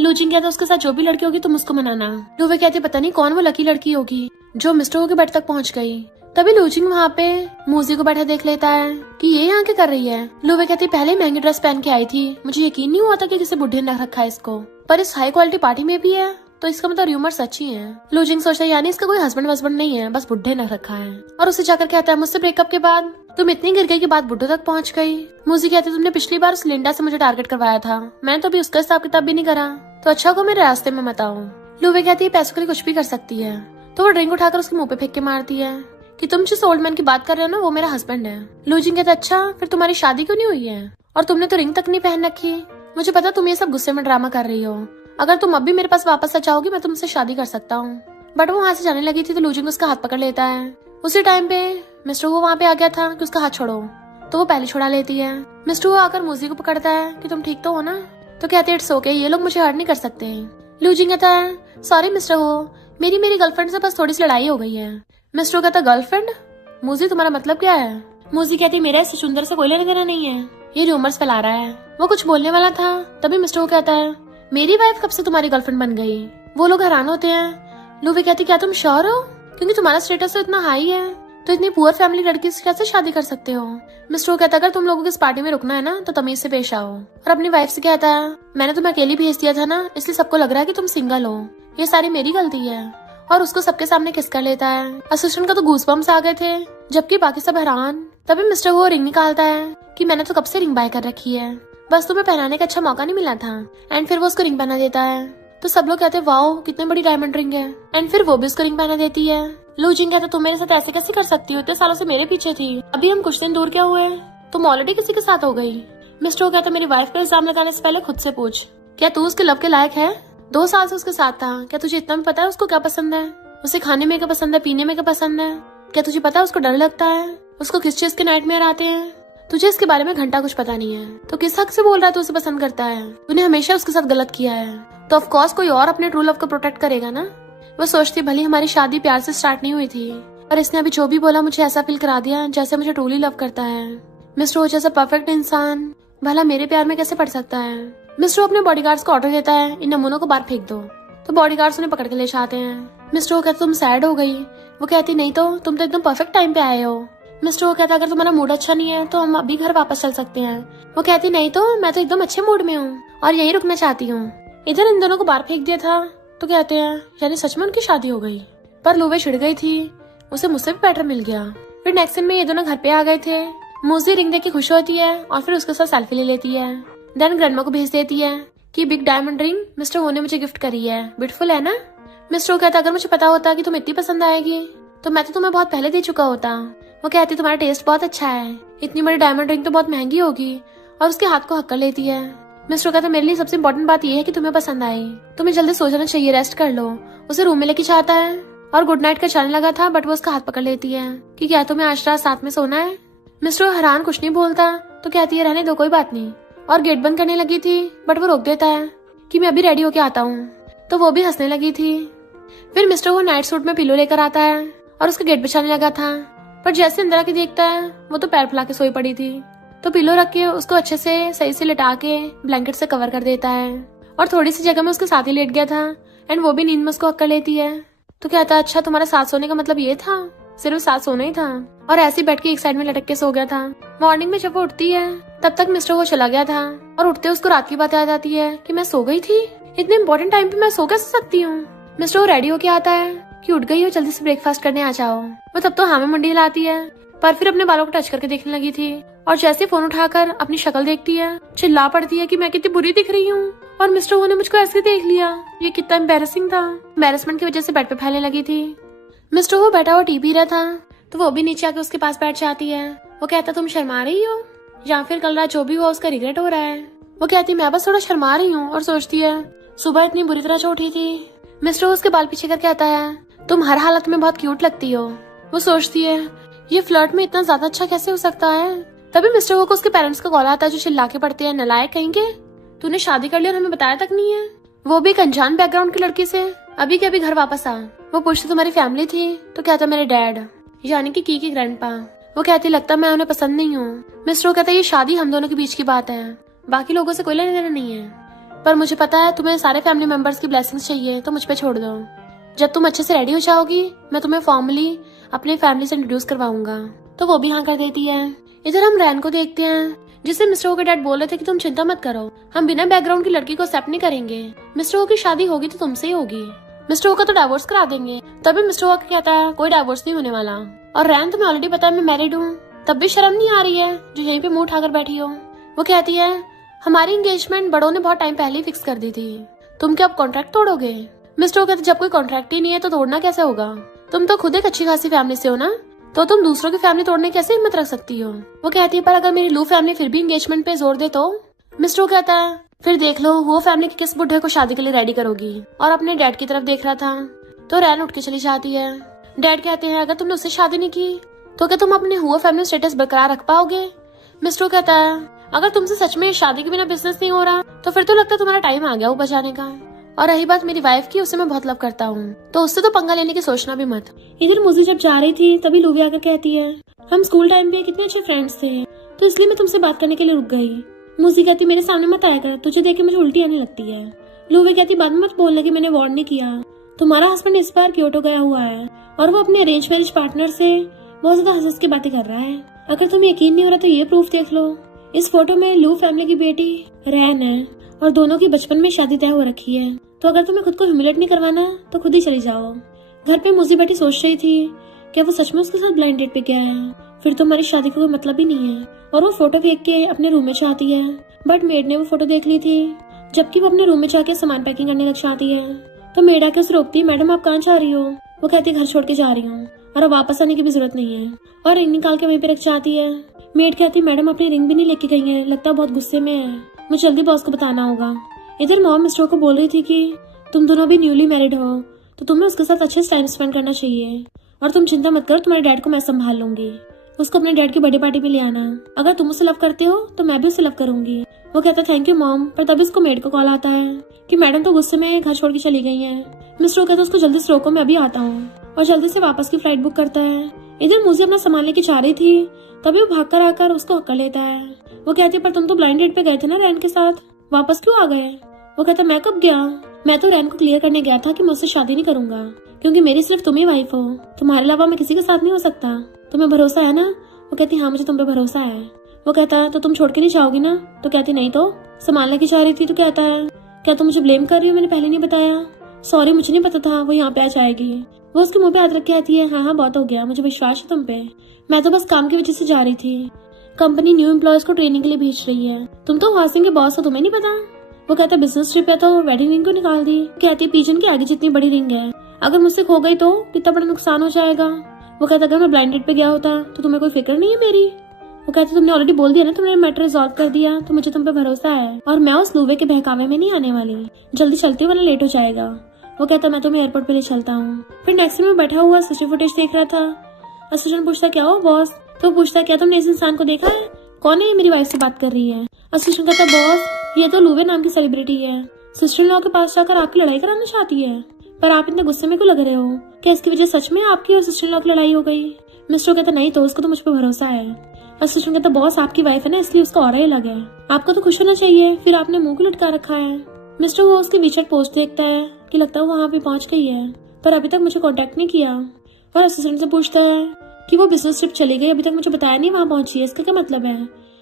लूचिंग कहता उसके साथ जो भी लड़की होगी तुम उसको मनाना। लूवे कहती पता नहीं कौन वो लकी लड़की होगी जो मिस्टर हो के बेड तक पहुंच गई। तभी लूचिंग वहाँ पे मूजी को बैठा देख लेता है कि ये यहाँ क्या कर रही है। लूवे कहती पहले महंगी ड्रेस पहन के आई थी, मुझे यकीन नहीं हुआ था कि किसी बुढ़े ने रखा है इसको, पर इस हाई क्वालिटी पार्टी में भी है तो इसका मतलब र्यूमर सच्ची है। लूजिंग सोचता है यानी इसका कोई हस्बैंड वस्बैंड नहीं है, बस बुढ़े ने रखा है। और उसे जाकर कहता है मुझसे ब्रेकअप के बाद तुम इतनी गिर गई कि बात बुढ़ों तक पहुंच गई। मूजी कहती तुमने पिछली बार उस लिंडा से मुझे टारगेट करवाया था, मैंने तो अभी उसका हिसाब किताब भी नहीं करा, तो अच्छा को मेरे रास्ते में मत आओ। लूवे कहती है पैसों के लिए कुछ भी कर सकती है। तो वो ड्रिंक उठाकर उसके मुंह पे फेंक के मारती है कि तुम जिस ओल्ड मैन की बात कर रहे हो ना वो मेरा हस्बैंड है। लूजिंग कहता अच्छा फिर तुम्हारी शादी क्यों नहीं हुई है, और तुमने तो रिंग तक नहीं पहन रखी। मुझे पता तुम ये सब गुस्से में ड्रामा कर रही हो, अगर तुम अब भी मेरे पास वापस आ जाओगी मैं तुमसे शादी कर सकता हूँ। बट वो वहाँ से जाने लगी थी तो लूजिंग उसका हाथ पकड़ लेता है। उसी टाइम पे मिस्टर वो वहाँ पे आ गया था कि उसका हाथ छोड़ो, तो वो पहले छुड़ा लेती है। मिस्टर वो आकर मूजी को पकड़ता है कि तुम ठीक तो हो ना, तो कहते हैं इट्स ओके, ये लोग मुझे हर्ट नहीं कर सकते। लूजिंग कहता है सॉरी मिस्टर हो, मेरी गर्लफ्रेंड से बस थोड़ी सी लड़ाई हो गई है। मिस्टर कहता गर्लफ्रेंड? मूजी तुम्हारा मतलब क्या है? मूजी कहती मेरा इस सुंदर से कोई लेना देना नहीं है, ये रूमर्स फैला रहा है। वो कुछ बोलने वाला था तभी मिस्टर वो कहता है मेरी वाइफ कब से तुम्हारी गर्लफ्रेंड बन गई? वो लोग हैरान होते हैं। लूवी कहती क्या तुम श्योर हो, क्योंकि तुम्हारा स्टेटस तो इतना हाई है, तो इतनी पुअर फैमिली लड़की से कैसे शादी कर सकते हो? मिस्टर वो कहता अगर तुम लोगों की इस पार्टी में रुकना है ना तो तमीज से पेश आओ। और अपनी वाइफ से कहता है मैंने तुम्हें अकेली भेज दिया था ना, इसलिए सबको लग रहा है कि तुम सिंगल हो, ये सारी मेरी गलती है। और उसको सबके सामने किस कर लेता है। असिस्टेंट का तो गूज़बम्प्स आ गए थे, जबकि बाकी सब हैरान। तभी मिस्टर वो रिंग निकालता है कि मैंने तो कब से रिंग बाय कर रखी है, बस तुम्हें पहनाने का अच्छा मौका नहीं मिला था। एंड फिर वो उसको रिंग पहना देता है, तो सब लोग कहते हैं वाओ कितनी बड़ी डायमंड रिंग है। एंड फिर वो भी उसको रिंग पहना देती है। लूजिंग कहता तुम मेरे साथ ऐसे कैसे कर सकती हो, इतने सालों से मेरे पीछे थी, अभी हम कुछ दिन दूर क्या हुए, तुम ऑलरेडी किसी के साथ हो गई। मिस्टर वो कहता मेरी वाइफ पे इल्जाम लगाने से पहले खुद से पूछ, क्या तू उसके लव के लायक है? 2 साल से उसके साथ था, क्या तुझे इतना भी पता है उसको क्या पसंद है, उसे खाने में क्या पसंद है, पीने में क्या पसंद है? क्या तुझे पता है उसको डर लगता है, उसको किस चीज के नाइटमेयर आते हैं? तुझे इसके बारे में घंटा कुछ पता नहीं है, तो किस हक से बोल रहा है तू उसे पसंद करता है? तूने हमेशा उसके साथ गलत किया है, तो ऑफ कोर्स कोई और अपने ट्रू लव को प्रोटेक्ट करेगा ना। वो सोचती भली हमारी शादी प्यार से स्टार्ट नहीं हुई थी, और इसने अभी जो भी बोला मुझे ऐसा फील करा दिया जैसे मुझे ट्रूली लव करता है। मिस्टर ओ जैसा परफेक्ट इंसान भला मेरे प्यार में कैसे पड़ सकता है? मिस्टर अपने बॉडीगार्ड्स को ऑर्डर देता है इन नमूनों को बाहर फेंक दो, तो बॉडीगार्ड्स उन्हें पकड़ के ले जाते हैं। मिस्टर वो कहता तुम सैड हो गई? वो कहती नहीं तो, तुम तो एकदम परफेक्ट टाइम पे आए हो। मिस्टर वो कहता अगर तुम्हारा मूड अच्छा नहीं है तो हम अभी घर वापस चल सकते हैं। वो कहती नहीं तो, मैं तो एकदम अच्छे मूड में हूँ और यही रुकना चाहती हूँ। इधर इन दोनों को बाहर फेंक दिया था, तो कहते हैं यानी सच में उनकी शादी हो गई। पर लूवे छिड़ गई थी, उसे मुझसे भी पैटर्न मिल गया। फिर नेक्स्ट सीन में ये दोनों घर पे आ गए थे। मूजी रिंग देख के खुश होती है और फिर उसके साथ सेल्फी ले लेती है। देन ग्रैंडमा को भेज देती है कि बिग डायमंड रिंग मिस्टर वो ने मुझे गिफ्ट करी है, ब्यूटीफुल है ना? मिस्टर वो कहता अगर मुझे पता होता कि तुम इतनी पसंद आएगी तो मैं तो तुम्हें बहुत पहले दे चुका होता। वो कहती तुम्हारा टेस्ट बहुत अच्छा है, इतनी बड़ी डायमंड रिंग तो बहुत महंगी होगी, और उसके हाथ को हक कर लेती है। मिस्टर कहता मेरे लिए सबसे इम्पोर्टेंट बात यह है कि तुम्हें पसंद आई, तुम्हें जल्दी सो जाना चाहिए, रेस्ट कर लो। उसे रूम में लेके जाता है और गुड नाइट का चलने लगा था, बट वो उसका हाथ पकड़ लेती है कि क्या तुम्हें आज रात साथ में सोना है? मिस्टर हैरान कुछ नहीं बोलता, तो कहती है रहने दो कोई बात नहीं, और गेट बंद करने लगी थी बट वो रोक देता है कि मैं अभी रेडी होके आता हूँ, तो वो भी हंसने लगी थी। फिर मिस्टर वो नाइट सूट में पिलो लेकर आता है और उसका गेट बिछाने लगा था, पर जैसे अंदर आके देखता है वो तो पैर फैला के सोई पड़ी थी, तो पिलो रख के उसको अच्छे से सही से लिटा के ब्लैंकेट से कवर कर देता है और थोड़ी सी जगह में उसके साथ ही लेट गया था एंड वो भी नींद में उसको अक्कर लेती है। तो कहता है अच्छा तुम्हारा साथ सोने का मतलब ये था, सिर्फ साथ सोना ही था। और ऐसे ही बैठ के एक साइड में लटक के सो गया था। मॉर्निंग में जब वो उठती है तब तक मिस्टर वो चला गया था और उठते उसको रात की बात याद आती है कि मैं सो गई थी, इतने इंपॉर्टेंट टाइम पे मैं सो कैसे सकती हूँ। मिस्टर वो रेडी होके आता है कि उठ गई हो, जल्दी से ब्रेकफास्ट करने आ जाओ। वो तब तो हाँ में मुंडी हिलाती है पर फिर अपने बालों को टच करके देखने लगी थी और जैसे फोन उठाकर अपनी शक्ल देखती है चिल्ला पड़ती है कि मैं कितनी बुरी दिख रही हूँ और मिस्टर वो ने मुझको ऐसे देख लिया। ये कितना एम्बेरसिंग था। एम्बेरसमेंट की वजह से बेड पे फैलने लगी थी। मिस्टर वो बैठा हुआ टी पी रहा था तो वो भी नीचे आके उसके पास बैठ जाती है। वो कहता तुम शर्मा रही हो या फिर कल रात जो भी हुआ उसका रिग्रेट हो रहा है। वो कहती मैं बस थोड़ा शर्मा रही हूँ और सोचती है सुबह इतनी बुरी तरह से उठी थी। मिस्टर उसके बाल पीछे करके आता है तुम हर हालत में बहुत क्यूट लगती हो। वो सोचती है ये फ्लर्ट में इतना ज्यादा अच्छा कैसे हो सकता है। तभी मिस्टर वो को उसके पेरेंट्स का कॉल आता है जो चिल्ला के पड़ते हैं नलायक कहेंगे, तूने शादी कर ली और हमें बताया तक नहीं है, वो भी एक अनजान बैकग्राउंड की लड़की से, अभी के अभी घर वापस आ। वो पूछती तुम्हारी फैमिली थी तो कहता मेरे डैड यानी कि की ग्रैंडपा। वो कहती लगता मैं उन्हें पसंद नहीं हूँ। मिस्टर वो कहता ये शादी हम दोनों के बीच की बात है, बाकी लोगों से कोई लेना देना नहीं है, पर मुझे पता है तुम्हें सारे फैमिली मेंबर्स की ब्लेसिंग्स चाहिए तो मुझ पे छोड़ दो। जब तुम अच्छे से रेडी हो जाओगी मैं तुम्हें फॉर्मली अपनी फैमिली से इंट्रोड्यूस करवाऊंगा। तो वो भी हाँ कर देती है। इधर हम रैन को देखते हैं जिससे मिस्टर ओ के डैड बोल रहे थे कि तुम चिंता मत करो, हम बिना बैकग्राउंड की लड़की को एक्सेप्ट नहीं करेंगे, मिस्टर ओ की शादी होगी तो तुमसे ही होगी, मिस्टर ओ का तो डाइवोर्स करा देंगे। तभी मिस्टर ओ कहता है कोई डाइवोर्स नहीं होने वाला और रैन तुम्हें ऑलरेडी पता है मैं मैरिड हूँ, तब भी शर्म नहीं आ रही है जो यहीं पे मुंह उठाकर बैठी हो। वो कहती है हमारी एंगेजमेंट बड़ों ने बहुत टाइम पहले ही फिक्स कर दी थी, तुम क्या अब कॉन्ट्रैक्ट तोड़ोगे। मिस्टर ओ कहते जब कोई कॉन्ट्रैक्ट ही नहीं है तो तोड़ना कैसे होगा, तुम तो खुद एक अच्छी खासी फैमिली से हो ना, तो तुम दूसरों की फैमिली तोड़ने कैसे हिम्मत रख सकती हो। वो कहती है पर अगर मेरी लू फैमिली फिर भी एंगेजमेंट पे जोर दे तो। मिस्टर ओ कहता है फिर देख लो वो फैमिली के किस बुढ़े को शादी के लिए रेडी करोगी। और अपने डैड की तरफ देख रहा था तो रैन उठ के चली जाती है। डैड कहते हैं अगर तुमने उससे शादी नहीं की तो क्या तुम अपने हुआ फैमिली स्टेटस बरकरार रख पाओगे। मिस्टर ओ कहता है अगर तुमसे सच में शादी के बिना बिजनेस नहीं हो रहा तो फिर तो लगता है तुम्हारा टाइम आ गया ऊपर जाने का, और रही बात मेरी वाइफ की उसे मैं बहुत लव करता हूँ तो उससे तो पंगा लेने की सोचना भी मत। इधर मुझे जब जा रही थी तभी लूवी आकर कहती है हम स्कूल टाइम पे कितने अच्छे फ्रेंड्स थे तो इसलिए मैं तुमसे बात करने के लिए रुक गई। मुझे कहती मेरे सामने मत आया कर, तुझे देख के मुझे उल्टी आने लगती है। लूवी कहती बाद में मत बोलने की मैंने वार्न नहीं किया, तुम्हारा हस्बैंड इस बार क्योटो गया हुआ है और वो अपने अरेंज मैरिज पार्टनर से बहुत ज्यादा हंस की बातें कर रहा है। अगर तुम्हें यकीन नहीं हो रहा तो ये प्रूफ देख लो, इस फोटो में लू फैमिली की बेटी रैन है और दोनों की बचपन में शादी तय हो रखी है, तो अगर तुम्हें खुद को ह्यूमिलेट नहीं करवाना तो खुद ही चली जाओ। घर पे मुझे बेटी सोच रही थी क्या वो सच में उसके साथ ब्लाइंड डेट पे गया है, फिर तो हमारी शादी का कोई मतलब ही नहीं है। और वो फोटो फेंक के अपने रूम में चाहती है बट मेड ने वो फोटो देख ली थी, जबकि वो अपने रूम में जाके सामान पैकिंग करने लग जाती है। तो मेड आके उसे रोकती है मैडम आप कहाँ जा रही हो। वो कहती है घर छोड़ के जा रही हूँ और अब वापस आने की भी जरूरत नहीं है, और रिंग निकाल के वहीं पे रख जाती है। मेड कहती है मैडम अपनी रिंग भी नहीं लेके गई है, लगता है बहुत गुस्से में है, मुझे जल्दी बॉस को बताना होगा। इधर मॉम मिस्टर को बोल रही थी कि तुम दोनों भी न्यूली मैरिड हो तो तुम्हें उसके साथ अच्छे टाइम स्पेंड करना चाहिए, और तुम चिंता मत करो तुम्हारे डैड को मैं संभाल लूंगी, उसको अपने डैड की बर्थडे पार्टी में ले आना, अगर तुम उसे लव करते हो तो मैं भी उसे लव करूंगी। वो कहता थैंक यू मॉम, पर तभी उसको मेड को कॉल आता है कि मैडम तो गुस्से में घर छोड़ के चली गई है। मिस्टर कहता उसको जल्दी से रोको मैं अभी आता हूँ, और जल्दी से वापस की फ्लाइट बुक करता है। इधर मुझे अपना सामान लेके जा रही थी तभी वो भाग कर आकर उसको हक्का लेता है। वो कहती है पर तुम तो ब्लाइंड डेट पे गए थे ना रैन के साथ, वापस क्यों आ गए। वो कहता मैं कब गया, मैं तो रैन को क्लियर करने गया था कि मैं उससे शादी नहीं करूंगा क्योंकि मेरी सिर्फ तुम ही वाइफ हो, तुम्हारे अलावा मैं किसी के साथ नहीं हो सकता, तुम्हें भरोसा है ना। वो कहती हाँ मुझे तुम पे भरोसा है। वो कहता तो तुम छोड़ के नहीं जाओगी ना। तो कहती नहीं तो सामान लेके जा रही थी। तो कहता है क्या तुम मुझे ब्लेम कर रही हो, मैंने पहले नहीं बताया, सॉरी मुझे नहीं पता था वो यहाँ पे आ जाएगी। वो उसके मुंह पे हाथ रख के कहती है हाँ बहुत हो गया, मुझे विश्वास है तुम पे, मैं तो बस काम की वजह से जा रही थी, कंपनी न्यू एम्प्लॉयज को ट्रेनिंग के लिए भेज रही है, तुम तो हाउसिंग के बॉस हो तुम्हें नहीं पता। वो कहता बिजनेस ट्रिप है तो वेडिंग रिंग को निकाल दी। कहती पिजन के आगे जितनी बड़ी रिंग है अगर मुझसे खो गई तो कितना बड़ा नुकसान हो जाएगा। वो कहता अगर मैं ब्लाइंड डेट पे गया होता तो तुम्हें कोई फिक्र नहीं है मेरी। वो कहती तुमने ऑलरेडी बोल दिया ना, तुमने मैटर रिजॉल्व कर दिया तो मुझे तुम पे भरोसा है, और मैं उस लूवे के बहकावे में नहीं आने वाली, जल्दी चलती वाला लेट हो जाएगा। वो कहता मैं तुम्हें एयरपोर्ट पे ले चलता हूँ। फिर नेक्स्ट में बैठा हुआ सिस्टर फुटेज देख रहा था। असिस्टेंट पूछता क्या हो बॉस, तो पूछता क्या तुमने इस इंसान को देखा है, कौन है ये मेरी वाइफ से बात कर रही है। असिस्टेंट कहता बॉस ये तो लूवे नाम की सेलिब्रिटी है, सिस्टर लॉ के पास जाकर आपकी लड़ाई कराना चाहती है, पर आप इतने गुस्से में क्यों लग रहे हो, क्या इसकी वजह सच में आपकी और सिस्टर लॉ की लड़ाई हो गई। मिस्टर कहता नहीं तो उसको तो मुझ पर भरोसा है। असिस्टेंट कहता बॉस आपकी वाइफ है ना इसलिए उसका ऑरा ही अलग है, आपको तो खुश होना चाहिए, फिर आपने मुंह क्यों लटका रखा है। मिस्टर वो उसके WeChat पोस्ट देखता है कि लगता है वो वहाँ पे पहुंच गई है, पर अभी तक मुझे कांटेक्ट नहीं किया। और असिस्टेंट से पूछता है कि वो बिजनेस ट्रिप चली गई, अभी तक मुझे बताया नहीं वहाँ पहुंची है, इसका क्या मतलब है।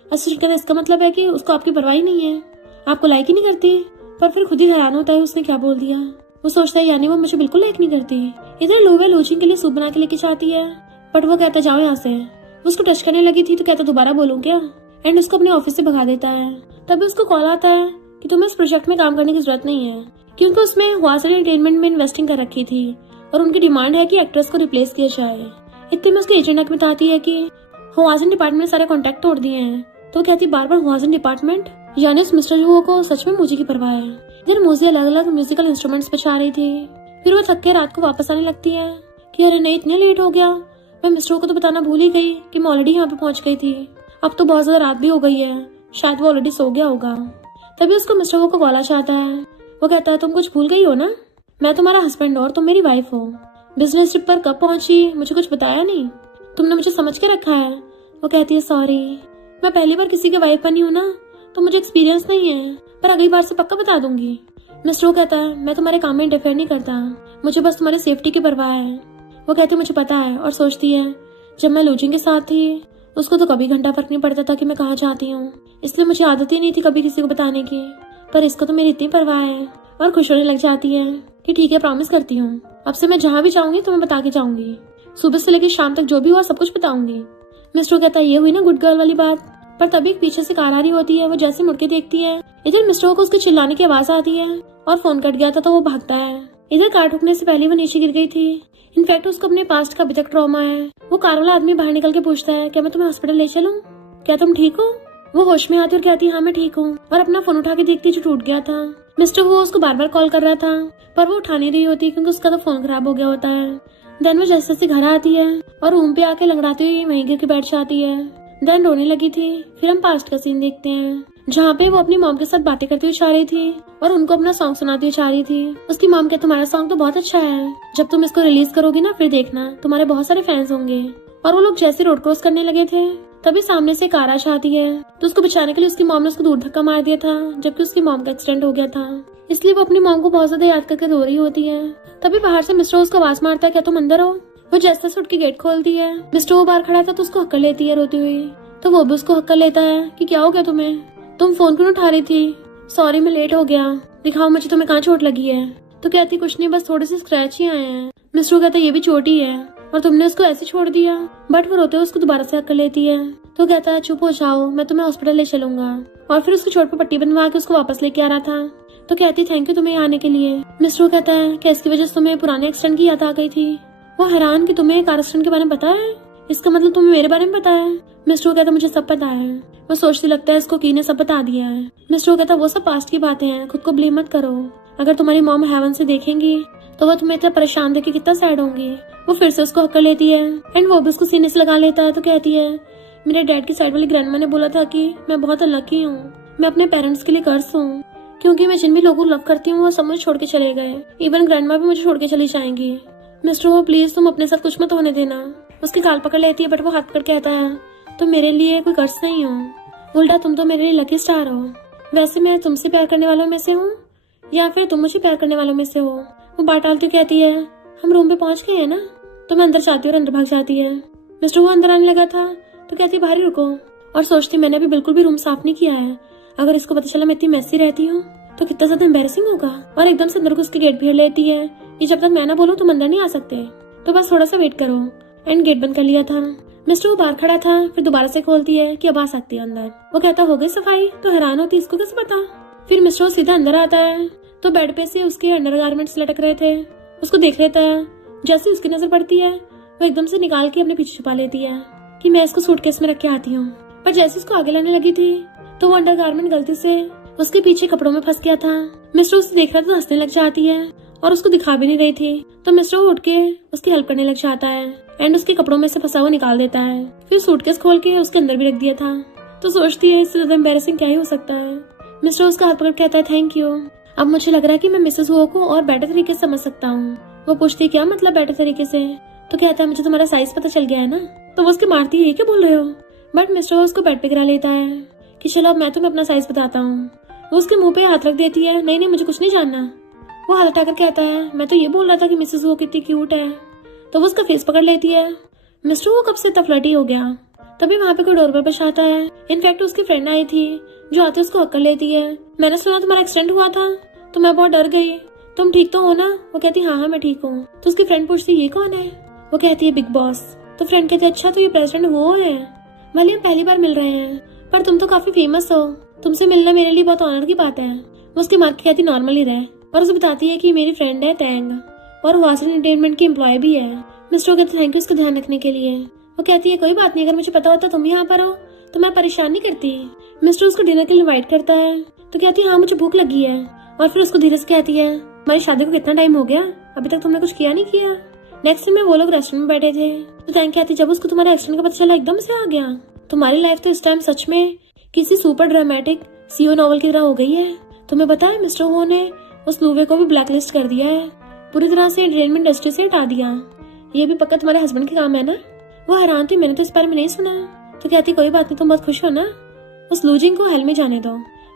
असिस्टेंट कहता है इसका मतलब है कि उसको आपकी परवाह ही नहीं है, आपको लाइक ही नहीं करती। पर फिर खुद ही हैरान होता है उसने क्या बोल दिया। वो सोचता है यानी वो मुझे बिल्कुल लाइक नहीं करती। इधर लूवे लूचिंग के लिए सूप बना के लेके चाहती है, बट वो कहता जाओ यहाँ से। वो उसको टच करने लगी थी तो कहता दोबारा बोलूं क्या, एंड उसको अपने ऑफिस से भगा देता है। तभी उसको कॉल आता है कि तुम्हें इस प्रोजेक्ट में काम करने की जरूरत नहीं है, क्योंकि उसमें हुआसन एंटरटेनमेंट में इन्वेस्टिंग कर रखी थी और उनकी डिमांड है कि एक्ट्रेस को रिप्लेस किया जाए। इतने में उसके एजेंट बताती है कि हुआसन डिपार्टमेंट ने सारे कॉन्टेक्ट तोड़ दिए हैं। तो कहती बार बार हुआसन डिपार्टमेंट, यानी उस मिस्टर युओ को सच में मूजी की परवाह है। इधर मूजी अलग अलग म्यूजिकल इंस्ट्रूमेंट्स बजा रही थी। फिर वो थक के रात को वापस आने लगती है कि अरे नहीं इतने लेट हो गया, मैं मिस्टर को तो बताना भूल ही गई कि मैं ऑलरेडी यहाँ पे पहुंच गई थी। अब तो बहुत ज्यादा रात भी हो गई है, शायद वो ऑलरेडी सो गया होगा। तभी उसको मिस्टर वो को कॉल आ जाता है। वो कहता है तुम कुछ भूल गई हो ना, मैं तुम्हारा हस्बैंड और तुम मेरी वाइफ हो। बिजनेस ट्रिप पर कब पहुंची मुझे कुछ बताया नहीं, तुमने मुझे समझ के रखा है। वो कहती है सॉरी, मैं पहली बार किसी की वाइफ बनी हूँ ना, तो मुझे एक्सपीरियंस नहीं है, पर अगली बार से पक्का बता दूंगी। मिस्टर वो कहता है मैं तुम्हारे काम में इंटरफेयर नहीं करता, मुझे बस तुम्हारी सेफ्टी की परवाह है। वो कहती है मुझे पता है, और सोचती है जब मैं लूजिंग के साथ थी उसको तो कभी घंटा फर्क नहीं पड़ता था कि मैं कहाँ जाती हूँ, इसलिए मुझे आदत ही नहीं थी कभी किसी को बताने की, पर इसको तो मेरी इतनी परवाह है। और खुश होने लग जाती है कि ठीक है प्रॉमिस करती हूँ, अब से मैं जहाँ भी जाऊंगी तुम्हें बता के जाऊंगी, सुबह से लेकर शाम तक जो भी हुआ सब कुछ बताऊंगी। मिस्टर कहता है ये हुई ना गुड गर्ल वाली बात। पर तभी पीछे से कार आ रही होती है, वो जैसे मुड़ के देखती है इधर मिस्टर को उसके चिल्लाने की आवाज आती है और फोन कट गया था तो वो भागता है। इधर कार ठुकने से पहले वो नीचे गिर गई थी। इनफैक्ट उसको अपने पास्ट का अभी तक ट्रॉमा है। वो कार वाला आदमी बाहर निकल के पूछता है क्या मैं तुम्हें हॉस्पिटल ले चलूं, क्या तुम ठीक हो। वो होश में आती और कहती है हाँ मैं ठीक हूँ, और अपना फोन उठा के देखती जो टूट गया था। मिस्टर वो उसको बार बार कॉल कर रहा था पर वो उठा नहीं रही होती क्योंकि उसका तो फोन खराब हो गया होता है। देन वो जैसे जैसे घर आती है और रूम पे आके लंगड़ाती हुई वहीं गिर के बैठ जाती है। देन रोने लगी थी। फिर हम पास्ट का सीन देखते हैं जहाँ पे वो अपनी मॉम के साथ बातें करती हुई जा रही थी और उनको अपना सॉन्ग सुनाती हुई जा रही थी। उसकी मॉम कहती तुम्हारा सॉन्ग तो बहुत अच्छा है, जब तुम इसको रिलीज करोगी ना फिर देखना तुम्हारे बहुत सारे फैंस होंगे। और वो लोग जैसे रोड क्रॉस करने लगे थे तभी सामने से कार आ जाती है, तो उसको बचाने के लिए उसकी मॉम ने उसको दूर धक्का मार दिया था, जबकि उसकी मॉम का एक्सीडेंट हो गया था, इसलिए वो अपनी मॉम को बहुत ज्यादा याद करके रो रही होती है। तभी बाहर से मिस्टर उसको आवाज मारता है क्या तुम अंदर हो। वो जैसे उठ के गेट खोलती है। मिस्टर वो बाहर खड़ा था तो उसको हक्कर लेती है रोती हुई, तो वो भी उसको हक्कर लेता है कि क्या हो गया तुम्हें, तुम फोन क्यों उठा रही थी, सॉरी मैं लेट हो गया, दिखाओ मुझे तुम्हें कहाँ चोट लगी है। तो कहती कुछ नहीं बस थोड़े से स्क्रैच ही आए हैं। मिस्टर कहता ये भी चोट ही है और तुमने उसको ऐसे छोड़ दिया, बट वो रोते हुए उसको दोबारा से हक्कर लेती है। तो कहता है चुप हो जाओ मैं तुम्हें हॉस्पिटल ले चलूंगा, और फिर उसकी चोट पर पट्टी बनवा के उसको वापस लेके आ रहा था। तो कहती थैंक यू तुम्हें आने के लिए। मिस्टर कहता है क्या इसकी वजह से तुम्हें पुराने एक्सीडेंट की याद आ गई थी। वो हैरान कि तुम्हें कार एक्सीडेंट के बारे में पता है, इसका मतलब तुम्हें मेरे बारे में पता है। मिस्टर कहता मुझे सब पता है। वो सोचती लगता है इसको की ने सब बता दिया है। मिस्टर कहता वो सब पास्ट की बातें हैं, खुद को ब्लेम मत करो, अगर तुम्हारी मॉम हेवन से देखेंगी तो वो तुम्हें इतना परेशान देख के कितना सैड होंगी। वो फिर से उसको हक्कर लेती है एंड वो भी उसको सीने से लगा लेता है। तो कहती है मेरे डैड की साइड वाली ग्रैंडमा ने बोला था कि मैं बहुत अनलकी हूँ, मैं अपने पेरेंट्स के लिए कर्ज हूँ, क्योंकि मैं जिन भी लोगों को लव करती हूँ वो सब मुझे छोड़ के चले गए, इवन ग्रैंडमा भी मुझे छोड़ के चली जाएंगी। मिस्टर वो प्लीज तुम अपने साथ कुछ मत होने देना। उसकी गाल पकड़ लेती है बट वो हाथ पकड़ कहता है तुम मेरे लिए कोई कर्ज नहीं हो, उल्टा तुम तो मेरे लिए लकी स्टार हो। वैसे मैं तुमसे प्यार करने वालों में से हूँ या फिर तुम मुझे प्यार करने वालों में से हो। वो बात टालती कहती है हम रूम पे पहुंच गए हैं ना। तो मैं अंदर जाती हूँ और अंदर भाग जाती है। मिस्टर वो अंदर आने लगा था तो कहती बाहर ही रुको, और सोचती मैंने अभी बिल्कुल भी रूम साफ नहीं किया है, अगर इसको पता चला मैं इतनी मैसी रहती हूँ तो कितना ज्यादा एम्बेरसिंग होगा। और एकदम से अंदर को उसके गेट भी लेती है कि जब तक मैं ना बोलूँ तुम अंदर नहीं आ सकते, तो बस थोड़ा सा वेट करो। एंड गेट बंद कर लिया था। मिस्टर वो बाहर खड़ा था, फिर दोबारा से खोलती है कि अब आ सकती है अंदर। वो कहता हो गई सफाई, तो हैरान होती इसको कैसे पता। फिर मिस्टर वो सीधा अंदर आता है तो बेड पे से उसके अंडरगारमेंट्स लटक रहे थे, उसको देख लेता है। जैसे उसकी नजर पड़ती है वो एकदम से निकाल के अपने पीछे छुपा लेती है कि मैं इसको सूटकेस में रख के आती हूँ। पर जैसे उसको आगे लाने लगी थी तो वो अंडरगारमेंट गलती से उसके पीछे कपड़ों में फंस गया था। मिस्टर उसे देख रहा था तो हंसने लग जाती है और उसको दिखा भी नहीं रही थी, तो मिस्टर उठ के उसकी हेल्प करने लग जाता है एंड उसके कपड़ों में से फंसा हुआ निकाल देता है। फिर सूटकेस खोल के उसके अंदर भी रख दिया था। तो सोचती है इससे ज्यादा एम्बैरेसिंग क्या ही हो सकता है। मिस्टर उसका हाथ पकड़ कहता है थैंक यू, अब मुझे लग रहा है कि मैं मिसेस हुओ को और बेटर तरीके से समझ सकता हूँ। वो पूछती है क्या मतलब बेटर तरीके से। तो कहता है मुझे तुम्हारा साइज पता चल गया है ना। तो वो उसके मारती है ये क्या बोल रहे हो। बट मिस्टर उसको बेड पे गिरा लेता है कि चलो अब मैं तुम्हें अपना साइज बताता हूँ। वो उसके मुंह पे हाथ रख देती है। नहीं नहीं, मुझे कुछ नहीं जानना। वो हाथ उठाकर कहता है, मैं तो ये बोल रहा था कि मिसेस वो कितनी क्यूट है। तो वो उसका फेस पकड़ लेती है। मिस्टर वो कब से इतना फ्लर्टी हो गया। तभी वहाँ पे कोई डोरबेल पर आता है। इनफैक्ट उसकी फ्रेंड आई थी जो आते उसको हक कर लेती है। मैंने सुना तुम्हारा एक्सीडेंट हुआ था, तो मैं बहुत डर गई। तुम ठीक तो हो ना? वो कहती हाँ हाँ मैं ठीक हूँ। तो उसकी फ्रेंड पूछती ये कौन है? वो कहती है बिग बॉस। तो फ्रेंड कहती है अच्छा तो ये प्रेसिडेंट वो है। भले हम पहली बार मिल रहे हैं, पर तुम तो काफी फेमस हो, तुमसे मिलना मेरे लिए बहुत ऑनर की बात है। वो उसकी माँ कहती नॉर्मल ही रहे, और उसे बताती है कि मेरी फ्रेंड है टैंग, और वो वासन एंटरटेनमेंट की एम्प्लॉय भी है। मिस्टर कहते थैंक यू इसका ध्यान रखने के लिए। वो कहती है कोई बात नहीं, अगर मुझे पता होता तुम यहाँ पर हो तो मैं परेशान नहीं करती। मिस्टर उसको डिनर के लिए इनवाइट करता है। तो कहती है हाँ मुझे भूख लगी है। और फिर उसको धीरे से कहती है हमारी शादी को कितना टाइम हो गया, अभी तक तुमने कुछ किया नहीं किया। नेक्स्ट टाइम में वो लोग रेस्टोरेंट में बैठे थे। तो थैंक कहती जब उसको तुम्हारे एक्सीडेंट का पता चला एकदम से आ गया। तुम्हारी लाइफ तो इस टाइम सच में किसी सुपर ड्रामेटिक सीओ नॉवल की तरह हो गई है। तुम्हें पता है मिस्टर वो ने उस लूवे को भी ब्लैकलिस्ट कर दिया है, पूरी तरह से एंटरटेनमेंट इंडस्ट्री से हटा दिया। ये भी पक्का तुम्हारे हस्बैंड के काम है ना? वो हैरान थी, मैंने तो इस बारे में नहीं सुना। तो कहती कोई बात नहीं, तुम बहुत खुश हो ना, उस लूजिंग को हेल में जाने दो।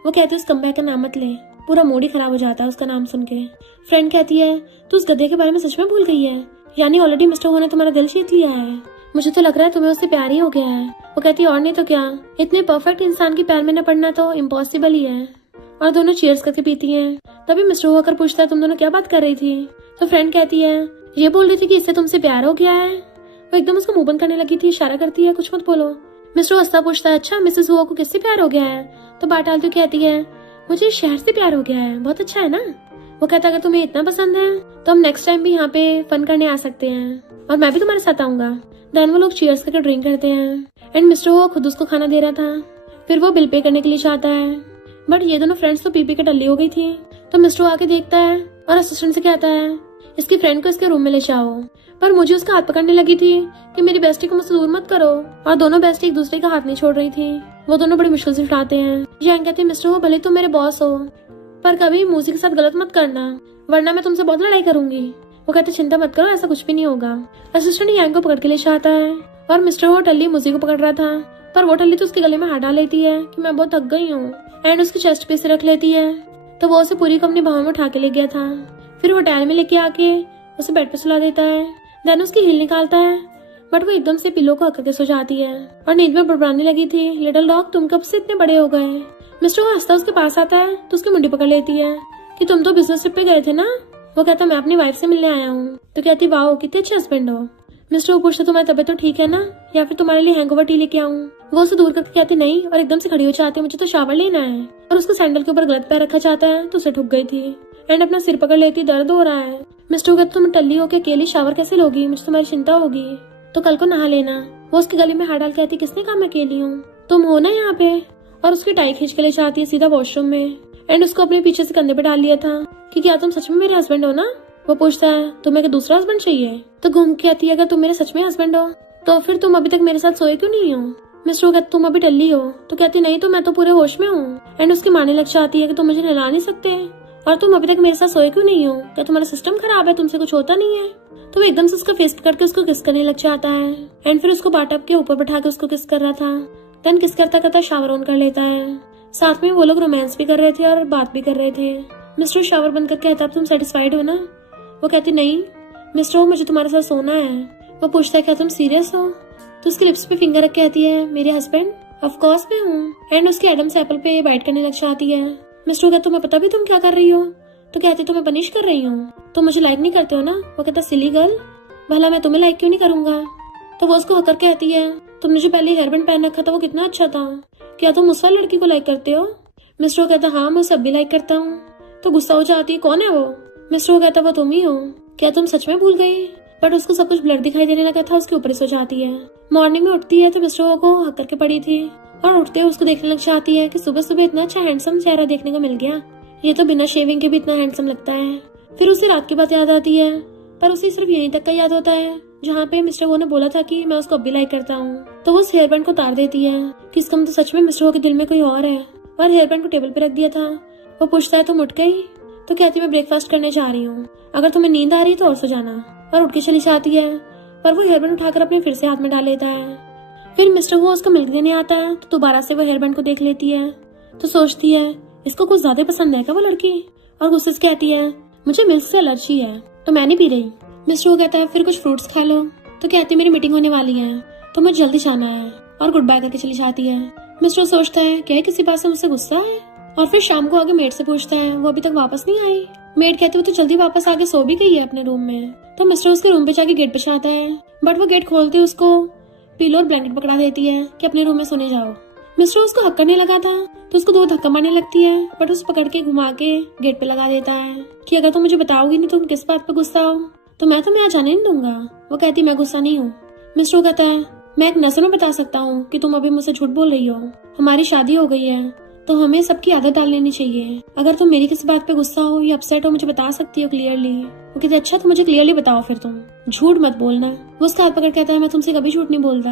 वो कहती उस कमबैक का नाम मत ले, पूरा मूड ही खराब हो जाता है उसका नाम सुन के। फ्रेंड कहती है तू उस गधे के बारे में सच में भूल गई है, यानी ऑलरेडी मिस्टर वो ने तुम्हारा दिल जीत लिया है। मुझे तो लग रहा है तुम्हें उससे प्यार ही हो गया है। वो कहती और नहीं तो क्या, इतने परफेक्ट इंसान के प्यार में न पड़ना तो इम्पॉसिबल ही है। और दोनों चीयर्स करके पीती हैं। तभी मिस्टर होकर पूछता है तुम दोनों क्या बात कर रही थी? तो फ्रेंड कहती है ये बोल रही थी कि इससे तुमसे प्यार हो गया है। वो एकदम उसको मुंह बंद करने लगी थी, इशारा करती है कुछ मत बोलो। मिस्टर हंसता पूछता है अच्छा मिसेस हुआ को किससे प्यार हो गया है? तो बात डालती कहती है मुझे इस शहर से प्यार हो गया है, बहुत अच्छा है ना। वो कहता अगर तुम्हें इतना पसंद है तो हम नेक्स्ट टाइम भी यहाँ पे फन करने आ सकते हैं, और मैं भी तुम्हारे साथ आऊंगा। देन वो लोग चीयर्स करके ड्रिंक करते हैं। एंड मिस्टर वो खुद उसको खाना दे रहा था। फिर वो बिल पे करने के लिए चाहता है, बट ये दोनों फ्रेंड्स तो पी के टल्ली हो गई थी। तो मिस्टर आके देखता है और असिस्टेंट से कहता है इसकी फ्रेंड को इसके रूम में ले जाओ। पर मुझे उसका हाथ पकड़ने लगी थी कि मेरी बेस्टी को मुझसे दूर मत करो, और दोनों बेस्टी एक दूसरे का हाथ नहीं छोड़ रही थी। वो दोनों बड़ी मुश्किल से उठाते हैं। जैंग कहते हैं मिस्टर वो भले तुम मेरे बॉस हो, पर कभी मूसी के साथ गलत मत करना, वरना मैं तुमसे बहुत लड़ाई करूंगी। वो कहते चिंता मत करो, ऐसा कुछ भी नहीं होगा। असिस्टेंट यांग को पकड़ के ले जाता है, और मिस्टर वो टल्ली मूसी को पकड़ रहा था, पर वो टल्ली तो उसके गले में हाथ डाल लेती है कि मैं बहुत थक गई हूँ, एंड उसकी चेस्ट पे से रख लेती है। तो वो उसे पूरी को अपनी बाहों में उठा के ले गया था। फिर होटल में लेके आके उसे बेड पे सुला देता है। देन उसकी हील निकालता है, बट वो एकदम से पिलो को हक करके सो जाती है और नींद में बड़बड़ाने लगी थी लिटिल डॉग तुम कब से इतने बड़े हो गए। मिस्टर वो हंसता उसके पास आता है तो उसकी मुंडी पकड़ लेती है कि तुम तो बिजनेस ट्रिप पे गए थे ना। वो कहता मैं अपनी वाइफ से मिलने आया हूँ। तो कहती वाह कितने अच्छे हस्बैंड हो। मिस्टर वो पूछता तुम्हारी तबीयत तो ठीक है ना, या फिर तुम्हारे लिए हैंगओवर टी लेके आऊँ? वो उसे दूर करके कहती नहीं, और एकदम से खड़ी हो जाती है मुझे तो शावर लेना है। और उसको सैंडल के ऊपर गलत पैर रखा जाता है तो उसे ठुक गई थी, एंड अपना सिर पकड़ लेती दर्द हो रहा है। मिस्टर कहते तुम टल्ली होके अकेली शावर कैसे लोगी, मुझे तुम्हारी चिंता होगी, तो कल को नहा लेना। वो उसके गले में हाथ डाल कहती किसने कहा मैं अकेली हूँ, तुम हो ना यहाँ पे। और उसकी टाई खींच के ले जाती है सीधा वॉशरूम में, एंड उसको अपने पीछे से कंधे पे डाल लिया था कि क्या तुम सच में मेरे हस्बैंड हो ना। वो पूछता है तुम्हें क्या दूसरा हस्बैंड चाहिए? तो घूम के कहती है अगर तुम मेरे सच में हस्बैंड हो तो फिर तुम अभी तक मेरे साथ सोए क्यों नहीं हो? मिस्टर कहते तुम अभी टल्ली हो? तो कहती नहीं तो मैं तो पूरे होश में हूँ। एंड उसकी माने लग जाती है कि तुम मुझे नहला नहीं सकते, और तुम अभी तक मेरे साथ सोए क्यों नहीं हो? क्या तुम्हारा सिस्टम खराब है, तुमसे कुछ होता नहीं है? तो वो एकदम से उसका फेस पकड़ के उसको किस करने लग जाता है, एंड फिर उसको बाटअप के ऊपर बैठा के उसको किस कर रहा था। देन किस करता करता शावर ऑन कर लेता है। साथ में वो लोग रोमांस भी कर रहे थे और बात भी कर रहे थे। मिस्टर शावर बंद करके कहता अब तुम सेटिस्फाइड हो ना? वो कहती नहीं मिस्टर वो मुझे तुम्हारे साथ सोना है। वो पूछता है क्या तुम सीरियस हो? तो उसकी लिप्स पे फिंगर रख कहती है मेरे हस्बैंड? ऑफ कोर्स मैं हूँ। एंड उसके एडम्स एप्पल पे बाइट करने लग जाती है। मिस्टर कहता तुम्हें पता भी तुम क्या कर रही हो? तो कहती तो मैं पनिश कर रही हूँ, तो मुझे लाइक नहीं करते हो ना? वो कहता सिली गर्ल, भला मैं तुम्हें लाइक क्यों नहीं करूंगा? तो वो उसको होकर कहती है तुमने जो पहले हेयर बैंड पहन रखा था वो कितना अच्छा था, क्या तुम उस वाली लड़की को लाइक करते हो? मिस्टर कहता हाँ मैं उसे अब भी लाइक करता हूँ। तो गुस्सा हो जाती है कौन है वो? मिस्टर कहता वो तुम ही हो, क्या तुम सच में भूल गई? बट उसको सब कुछ ब्लर दिखाई देने लगा था, उसके ऊपर सो जाती है। मॉर्निंग में उठती है तो मिस्टर को हक करके पड़ी थी, और उठते हुए उसको देखने लग जाती है कि सुबह सुबह इतना अच्छा हैंडसम चेहरा देखने को मिल गया, ये तो बिना शेविंग के भी इतना हैंडसम लगता है। फिर उसे रात की बात याद आती है, पर उसे सिर्फ यहीं तक का याद होता है जहाँ पे मिस्टर वो ने बोला था कि मैं उसको अब भी लाइक करता हूँ। तो वो उस हेयर बैंड को उतार देती है कि इसका मतलब सच में मिस्टर वो के दिल में कोई और है, और हेयर बैंड को टेबल पे रख दिया था। वो पूछता है तुम उठ गई? तो कहती मैं ब्रेकफास्ट करने जा रही हूँ, अगर तुम्हें नींद आ रही है तो और सो जाना। और उठ के चली जाती है, पर वो हेयर बैंड उठाकर अपने फिर से हाथ में डाल लेता है। फिर मिस्टर वो उसको मिल्क देने आता है तो दोबारा से वो हेयर बैंड को देख लेती है, तो सोचती है इसको कुछ ज्यादा पसंद है क्या वो लड़की? और गुस्से से कहती है मुझे मिल्क से एलर्जी है तो मैं नहीं पी रही। मिस्टर वो कहता है फिर कुछ फ्रूट्स खा लो। तो कहती है मेरी मीटिंग होने वाली है तो मुझे जल्दी जाना है, और गुड बाय करके चली जाती है। मिस्टर सोचता है क्या किसी बात से मुझसे गुस्सा है, और फिर शाम को आगे मेड से पूछता है वो अभी तक वापस नहीं आई। मेड कहती है वो तो जल्दी वापस आके सो भी गई है अपने रूम में। तो मिस्टर उसके रूम पे जाके गेट पे जाता है, बट वो गेट खोलते उसको पिलो और ब्लैंकेट पकड़ा देती है कि अपने रूम में सोने जाओ। मिस्टर उसको हक करने लगा था तो उसको 2 धक्का मारने लगती है, बट उसे पकड़ के घुमा के गेट पे लगा देता है कि अगर तुम मुझे बताओगी नहीं तुम किस बात पे गुस्सा हो तो मैं तुम्हें यहाँ जाने नहीं दूंगा। वो कहती मैं गुस्सा नहीं हूँ। मिस्टर कहता है मैं एक नजर में बता सकता हूँ कि तुम अभी मुझसे झूठ बोल रही हो, हमारी शादी हो गई है तो हमें सबकी आदत डाल लेनी चाहिए। अगर तुम मेरी किसी बात पे गुस्सा हो या अपसेट हो मुझे बता सकती हो क्लियरली। वो कहते अच्छा तो मुझे क्लियरली बताओ फिर, तुम झूठ मत बोलना। वो उसका हाथ पकड़ कहता है मैं तुमसे कभी झूठ नहीं बोलता।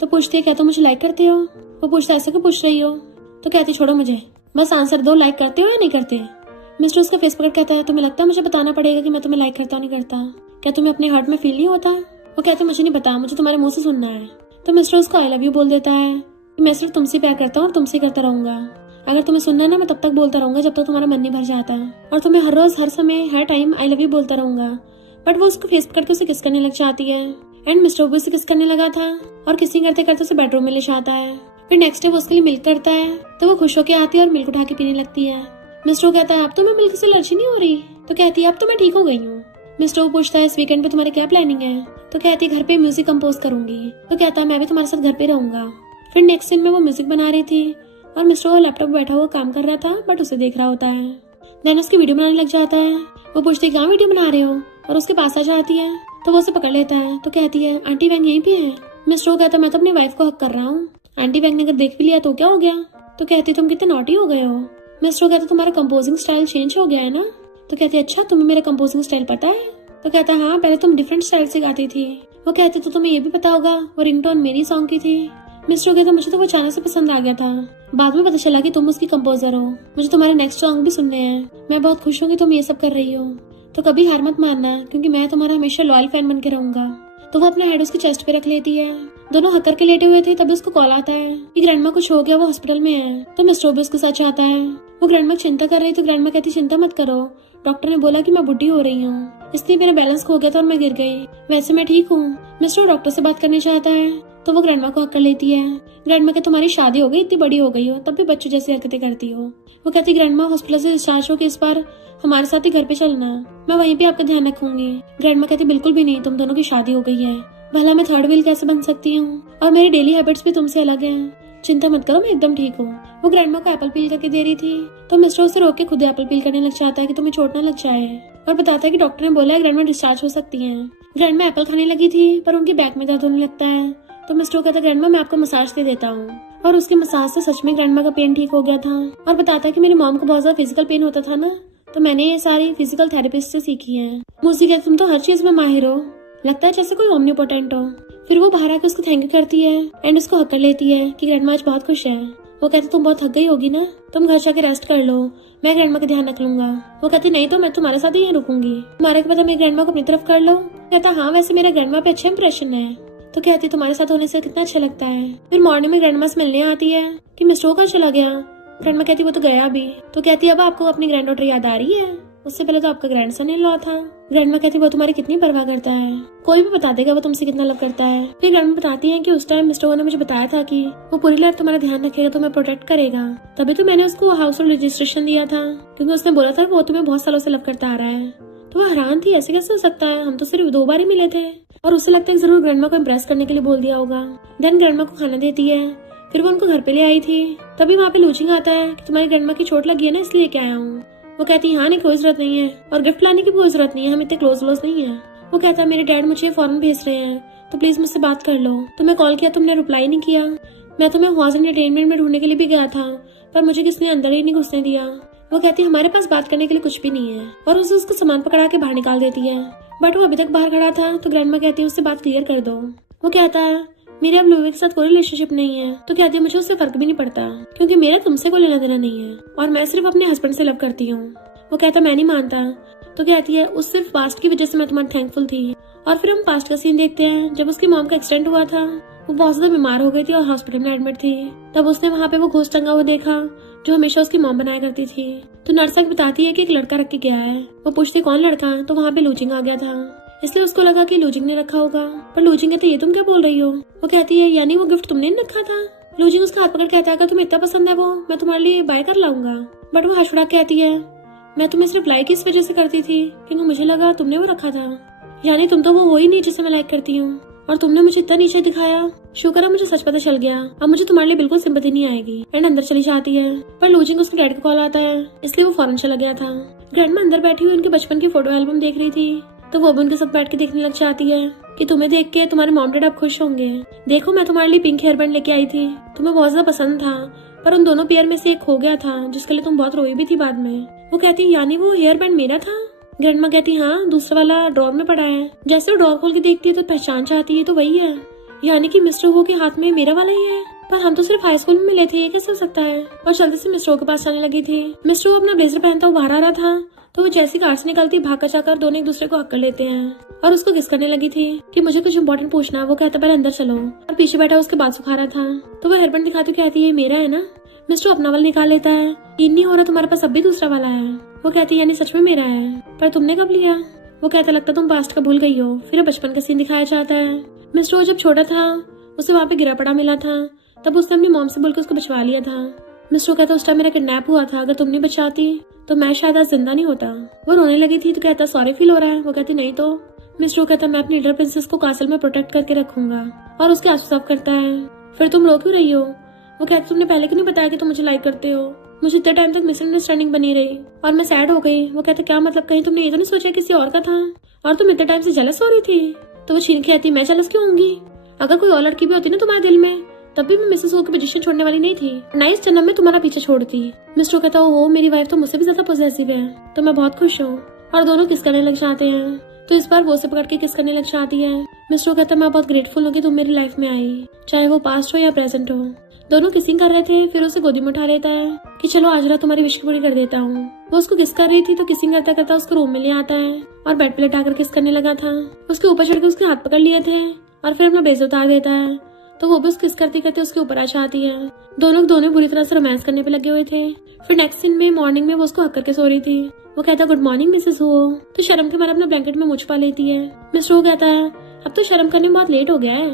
तो पूछती है क्या तुम मुझे लाइक करते हो? वो पूछता है ऐसा क्यों पूछ रही हो? तो कहती छोड़ो मुझे, बस आंसर दो, लाइक करते हो या नहीं करते? मिस्टर उसका फेस पकड़ कहता है तुम्हें लगता है मुझे बताना पड़ेगा कि मैं तुम्हें लाइक करता नहीं करता? क्या तुम्हें अपने हार्ट में फील नहीं होता? वो कहते मुझे नहीं पता, मुझे तुम्हारे मुंह से सुनना है। तो मिस्टर उसको आई लव यू बोल देता है कि मैं सिर्फ तुमसे प्यार करता हूँ और तुमसे करता रहूंगा। अगर तुम्हें सुनना है ना मैं तब तक बोलता रहूंगा जब तक तुम्हारा मन नहीं भर जाता है, और तुम्हें हर रोज हर समय हर टाइम आई लव यू बोलता रहूंगा। बट वो उसको फेस पकड़ के उसे किस करने लग जाती है, एंड मिस्टर भी उसे किस करने लगा था और किसिंग करते करते उसे बेडरूम में ले जाता है। फिर नेक्स्ट डे वो उसके लिए मिल्क करता है तो वो खुश होकर आती है और मिल्क उठा के पीने लगती है। मिस्टर कहता है अब तो मैं मिल्क से एलर्जी नहीं हो रही। तो कहती है अब तो मैं ठीक हो गई हूँ। मिस्टर पूछता है इस वीकेंड पे तुम्हारी क्या प्लानिंग है? तो कहती है घर पे म्यूजिक कंपोज करूंगी। तो कहता है मैं भी तुम्हारे साथ घर पे रहूंगा। फिर नेक्स्ट सीन में वो म्यूजिक बना रही थी और मिस्टर वो लैपटॉप बैठा हुआ काम कर रहा था, बट उसे देख रहा होता है। देन उसकी वीडियो बनाने लग जाता है। वो पूछती है क्या वीडियो बना रहे हो, और उसके पास आ जाती है तो वो उसे पकड़ लेता है। तो कहती है आंटी वैंग यहीं पे है। मिस्टर कहता है मैं तो अपनी वाइफ को हक कर रहा हूँ, आंटी वैंग ने अगर देख भी लिया तो क्या हो गया? तो कहती तुम कितने नॉटी हो गए हो। मिस्टर कहता तुम्हारा कंपोजिंग स्टाइल चेंज हो गया है ना? तो कहती अच्छा तुम्हें मेरा कंपोजिंग स्टाइल पता है? तो कहता हाँ पहले तुम डिफरेंट स्टाइल से गाती थी। वो कहती तो तुम्हें ये भी पता होगा वो रिंगटोन मेरी सॉन्ग की थी। मिस्टर कहता मुझे तो वो अचानक से पसंद आ गया था, बाद में पता चला कि तुम उसकी कंपोजर हो। मुझे तुम्हारे नेक्स्ट सॉन्ग भी सुनने हैं। मैं बहुत खुश हूँ कि तुम ये सब कर रही हो, तो कभी हार मत मानना क्योंकि मैं तुम्हारा हमेशा लॉयल फैन बन के रहूंगा। तो वो अपना हेड उसकी चेस्ट पे रख लेती है। दोनों हक करके लेटे हुए थे तभी उसको कॉल आता है कि ग्रैंडमा कुछ हो गया, वो हॉस्पिटल में है। तो मिस्टर भी उसके साथ आता है। वो ग्रैंडमा चिंता कर रही तो ग्रैंडमा कहती चिंता मत करो, डॉक्टर ने बोला कि मैं बुढ़ी हो रही हूँ इसलिए मेरा बैलेंस खो गया था और मैं गिर गई, वैसे मैं ठीक हूँ। मिस्टर डॉक्टर से बात करने चाहता है तो वो ग्रैंडमा को हक कर लेती है। ग्रैंडमा कहती तुम्हारी शादी हो गई, इतनी बड़ी हो गई हो तब भी बच्चों जैसी हरकतें करती हो। वो कहती ग्रैंडमा हॉस्पिटल से डिस्चार्ज हो के इस बार हमारे साथ ही घर पे चलना, मैं वहीं पे आपका ध्यान रखूंगी। ग्रैंडमा कहती बिल्कुल भी नहीं, तुम दोनों की शादी हो गई है, भला मैं थर्ड व्हील कैसे बन सकती हूँ, और मेरी डेली हैबिट्स भी तुमसे अलग हैं। चिंता मत करो मैं एकदम ठीक हूँ। वो ग्रैंडमा को एप्पल पील करके दे रही थी तो मिस्टर उसे रोक के खुद एप्पल पील करने लग जाता है कि तुम्हें चोट न लग जाए, और बताता है कि डॉक्टर ने बोला है ग्रैंडमा डिस्चार्ज हो सकती हैं। ग्रैंडमा एप्पल खाने लगी थी पर उनकी बैक में दर्द होने लगता है तो मिस्टर कहता है ग्रैंडमा मैं आपको मसाज दे देता हूँ, और उसके मसाज से सच में ग्रैंडमा का पेन ठीक हो गया था। और बताता है कि मेरी मॉम को बहुत ज्यादा फिजिकल पेन होता था ना, तो मैंने ये सारी फिजिकल थेरेपिस्ट से सीखी है। मूसी कहती तुम तो हर चीज में माहिर हो, लगता है जैसे कोई ओमनीपोटेंट हो। फिर वो बाहर आकर उसको थैंक यू करती है एंड उसको हक कर लेती है कि ग्रैंडमा आज बहुत खुश है। वो कहती तुम बहुत थक गई होगी ना, तुम घर जाके रेस्ट कर लो, मैं ग्रैंडमा का ध्यान रख लूंगा। वो कहती नहीं तो मैं तुम्हारे साथ ही यहीं रुकूंगी, तुम्हारे के बाद मेरी ग्रैंडमा को अपनी तरफ कर लो। कहता हाँ वैसे मेरा ग्रैंडमा पे अच्छा इंप्रेशन है। तो कहती तुम्हारे साथ होने से कितना अच्छा लगता है। फिर मॉर्निंग में ग्रैंडमा से मिलने आती है कि मिस्टर कहाँ चला गया। ग्रैंडमा कहती वो तो गया अभी। तो कहती अब आपको अपनी ग्रैंड डॉटर याद आ रही है, उससे पहले तो आपका ग्रैंडसन इन लॉ था। ग्रैंडमा कहती वो तुम्हारी कितनी परवाह करता है, कोई भी बता देगा वो तुमसे कितना लव करता है। फिर ग्रैंडमा बताती है कि उस टाइम मिस्टर ने मुझे बताया था कि वो पूरी लाइफ तुम्हारा ध्यान रखेगा, तुम्हें प्रोटेक्ट करेगा, तभी तो मैंने उसको हाउस होल्ड रजिस्ट्रेशन दिया था, क्योंकि उसने बोला था वो तुम्हें बहुत सालों से लव करता आ रहा है। तो वो हैरान थी ऐसे कैसे हो सकता है, हम तो सिर्फ 2 बार ही मिले थे, और उसे लगता है जरूर ग्रैंडमा को इम्प्रेस करने के लिए बोल दिया होगा। देन ग्रैंडमा को खाना देती है। फिर वो उनको घर पे ले आई थी तभी वहाँ पे लूचिंग आता है कि तुम्हारी ग्रैंडमा की चोट लगी है ना इसलिए क्या आया हूँ। वो कहती है हाँ नहीं कोई जरूरत नहीं है, और गिफ्ट लाने की भी कोई जरूरत नहीं है, हम इतने क्लोज नहीं है। वो कहता है मेरे डैड मुझे फॉरन भेज रहे हैं तो प्लीज मुझसे बात कर लो। तुम्हें कॉल किया तुमने रिप्लाई नहीं किया, मैं तुम्हें हॉज एंटरटेनमेंट में ढूंढने के लिए भी गया था पर मुझे किसने अंदर ही नहीं घुसने दिया। वो कहती है हमारे पास बात करने के लिए कुछ भी नहीं है, और उसे उसका सामान पकड़ा के बाहर निकाल देती है। बट वो अभी तक बाहर खड़ा था तो ग्रैंडमा कहती है उससे बात क्लियर कर दो। वो कहता है मेरे अब लुई के साथ कोई रिलेशनशिप नहीं है। तो कहती है मुझे उससे फर्क भी नहीं पड़ता क्योंकि मेरा तुमसे कोई लेना देना नहीं है, और मैं सिर्फ अपने हस्बैंड से लव करती हूँ। वो कहता मैं नहीं मानता। तो कहती है उस सिर्फ पास्ट की वजह से मैं तुम्हारी थैंकफुल थी। और फिर हम पास्ट का सीन देखते हैं जब उसकी मॉम का एक्सीडेंट हुआ था वो बहुत ज्यादा बीमार हो गई थी और हॉस्पिटल में एडमिट थी। तब उसने वहाँ पे वो घोस्ट टंगा हुआ देखा जो हमेशा उसकी मॉम बनाया करती थी। तो नर्स बताती है कि एक लड़का रख के गया है। वो पूछती कौन लड़का, तो वहाँ पे लूजिंग आ गया था, इसलिए उसको लगा कि लूजिंग ने रखा होगा। पर लूजिंग कहती है ये तुम क्या बोल रही हो। वो कहती है यानी वो गिफ्ट तुमने नहीं रखा था। लूजिंग उसका हाथ पकड़ कहता है अगर तुम्हें इतना पसंद है वो, मैं तुम्हारे लिए बाय कर लाऊंगा। बट वो हंस कहती है मैं तुम्हें सिर्फ लाइक इस वजह से करती थी क्योंकि मुझे लगा तुमने वो रखा था, यानी तुम तो वो हो ही नहीं जिसे मैं लाइक करती हूँ, और तुमने मुझे इतना नीचे दिखाया। शुक्र है मुझे सच पता चल गया, अब मुझे तुम्हारे लिए बिल्कुल सिंपैथी नहीं आएगी। एंड अंदर चली जाती है। पर लूजिंग उसके डैड का कॉल आता है, इसलिए वो फौरन चला गया था। ग्रैंडमा अंदर बैठी हुई उनके बचपन की फोटो एल्बम देख रही थी, तो वो भी उनके साथ बैठ के देखने लग जाती है कि तुम्हें देख के तुम्हारे मॉम डैड अब खुश होंगे। देखो मैं तुम्हारे लिए पिंक हेयर बैंड लेके आई थी, तुम्हें बहुत ज्यादा पसंद था, पर उन दोनों पेयर में से एक हो गया था जिसके लिए तुम बहुत रोई भी थी बाद में। वो कहती यानी वो हेयर बैंड मेरा था। ग्रैंडमा कहती हाँ, दूसरा वाला ड्रॉर में पड़ा है। जैसे वो ड्रॉर खोल के देखती है तो पहचान चाहती है, तो वही है, यानी कि मिस्टर वो के हाथ में मेरा वाला ही है। पर हम तो सिर्फ हाई स्कूल में मिले थे, ये कैसे हो सकता है। और जल्दी से मिस्टर के पास जाने लगी थी। मिस्टर अपना ब्लेजर पहनता हुआ बाहर आ रहा था, तो वो जैसी कार से निकलती भाग कर जाकर दोनों एक दूसरे को हक कर लेते हैं और उसको किस करने लगी थी कि मुझे कुछ इंपॉर्टेंट पूछना है। वो कहता पहले अंदर चलो, और पीछे बैठा उसके बाल सुखा रहा था, तो वो हेयरबैंड दिखाती कहती है मेरा है ना। मिस्टर अपना वाला निकाल लेता है, ये नहीं हो रहा, तुम्हारे पास अब भी दूसरा वाला है। वो कहती है यानी सच में मेरा है, पर तुमने कब लिया। वो कहता लगता तुम पास्ट का भूल गई हो। फिर बचपन का सीन दिखाया जाता है। मिस्टर जब छोटा था उसे वहाँ पे गिरा पड़ा मिला था, तब उसने अपनी मॉम से बोलकर उसको बचवा लिया था। मिस्टर कहता उस टाइम मेरा किडनैप हुआ था, अगर तुम नहीं बचाती तो मैं शायद आज जिंदा नहीं होता। वो रोने लगी थी, तो कहता सॉरी फील हो रहा है। वो कहती नहीं तो। मिस्टर कहता मैं अपनी लीडर प्रिंसेस को कासल में प्रोटेक्ट करके रखूंगा, और उसके आंसू साफ करता है। फिर तुम रो क्यों रही हो। वो कहती तुमने पहले क्यों नहीं बताया कि तुम मुझे लाइक करते हो। मुझे इतने टाइम तक मिसअंडरस्टैंडिंग बनी रही और मैं सैड हो गई। वो कहते क्या मतलब, कहीं तुमने ये तो नहीं सोचा किसी और का था, और तुम इतने टाइम से जेलस हो रही थी। तो वो छीन के कहती मैं जेलस क्यों होंगी, अगर कोई और लड़की भी होती ना तुम्हारे दिल में, तब भी मैं मिसेस हो की पोजीशन छोड़ने वाली नहीं थी, ना इस जन्म में तुम्हारा पीछा छोड़ती। मिस्टर कहता हो मेरी वाइफ तो मुझसे भी ज्यादा पॉसेसिव है, तो मैं बहुत खुश हूँ। और दोनों किस करने लग जाते हैं, तो इस बार वो से पकड़ के किस करने लग जाती है। मिस्टर कहता मैं बहुत ग्रेटफुल हूँ कि तुम मेरी लाइफ में आई, चाहे वो पास्ट हो या प्रेजेंट हो। दोनों किसिंग कर रहे थे, फिर उसे गोदी में उठा लेता है कि चलो आज रात तुम्हारी विश पूरी कर देता हूँ। वो उसको किस कर रही थी, तो किसिंग करता करता उसको रूम में ले आता है और बेड पे लटाकर किस करने लगा था। उसके ऊपर चढ़ के उसके हाथ पकड़ लिए थे और फिर अपना ब्लेजर उतार देता है, तो वो भी उसको किस करते करते उसके ऊपर आ जाती है। दोनों बुरी तरह से रोमांस करने पे लगे हुए थे। फिर नेक्स्ट सीन में मॉर्निंग में वो उसको हक करके सो रही थी। वो कहता गुड मॉर्निंग मिसेस हो, तो शर्म के मारे अपना ब्लैंकेट में मुझ पा लेती है। मिस्टर वो कहता है अब तो शर्म करने में बहुत लेट हो गया है,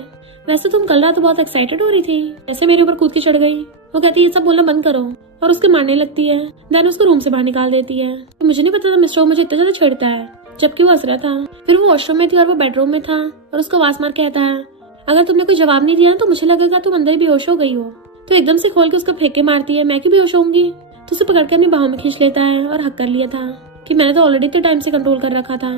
वैसे तुम कल रात तो बहुत एक्साइटेड हो रही थी, ऐसे मेरे ऊपर कूद के चढ़ गई। वो कहती है ये सब बोलना बंद करो, और उसके मारने लगती है। देन उसको रूम से बाहर निकाल देती है। तो मुझे नहीं पता था मिस्टर मुझे इतना ज्यादा छेड़ता है, जबकि वो हंस रहा था। फिर वो वॉशरूम में थी और वो बेडरूम में था, और उसको आवाज मार कहता है अगर तुमने कोई जवाब नहीं दिया तो मुझे लगेगा तुम अंदर ही बेहोश हो गई हो। तो एकदम से खोल के उसको फेंके मारती है, मैं क्यों बेहोश होंगी। तो उसे पकड़ के अपनी बाहों में खींच लेता है और हक कर लिया था कि मैंने तो ऑलरेडी इतने टाइम से कंट्रोल कर रखा था।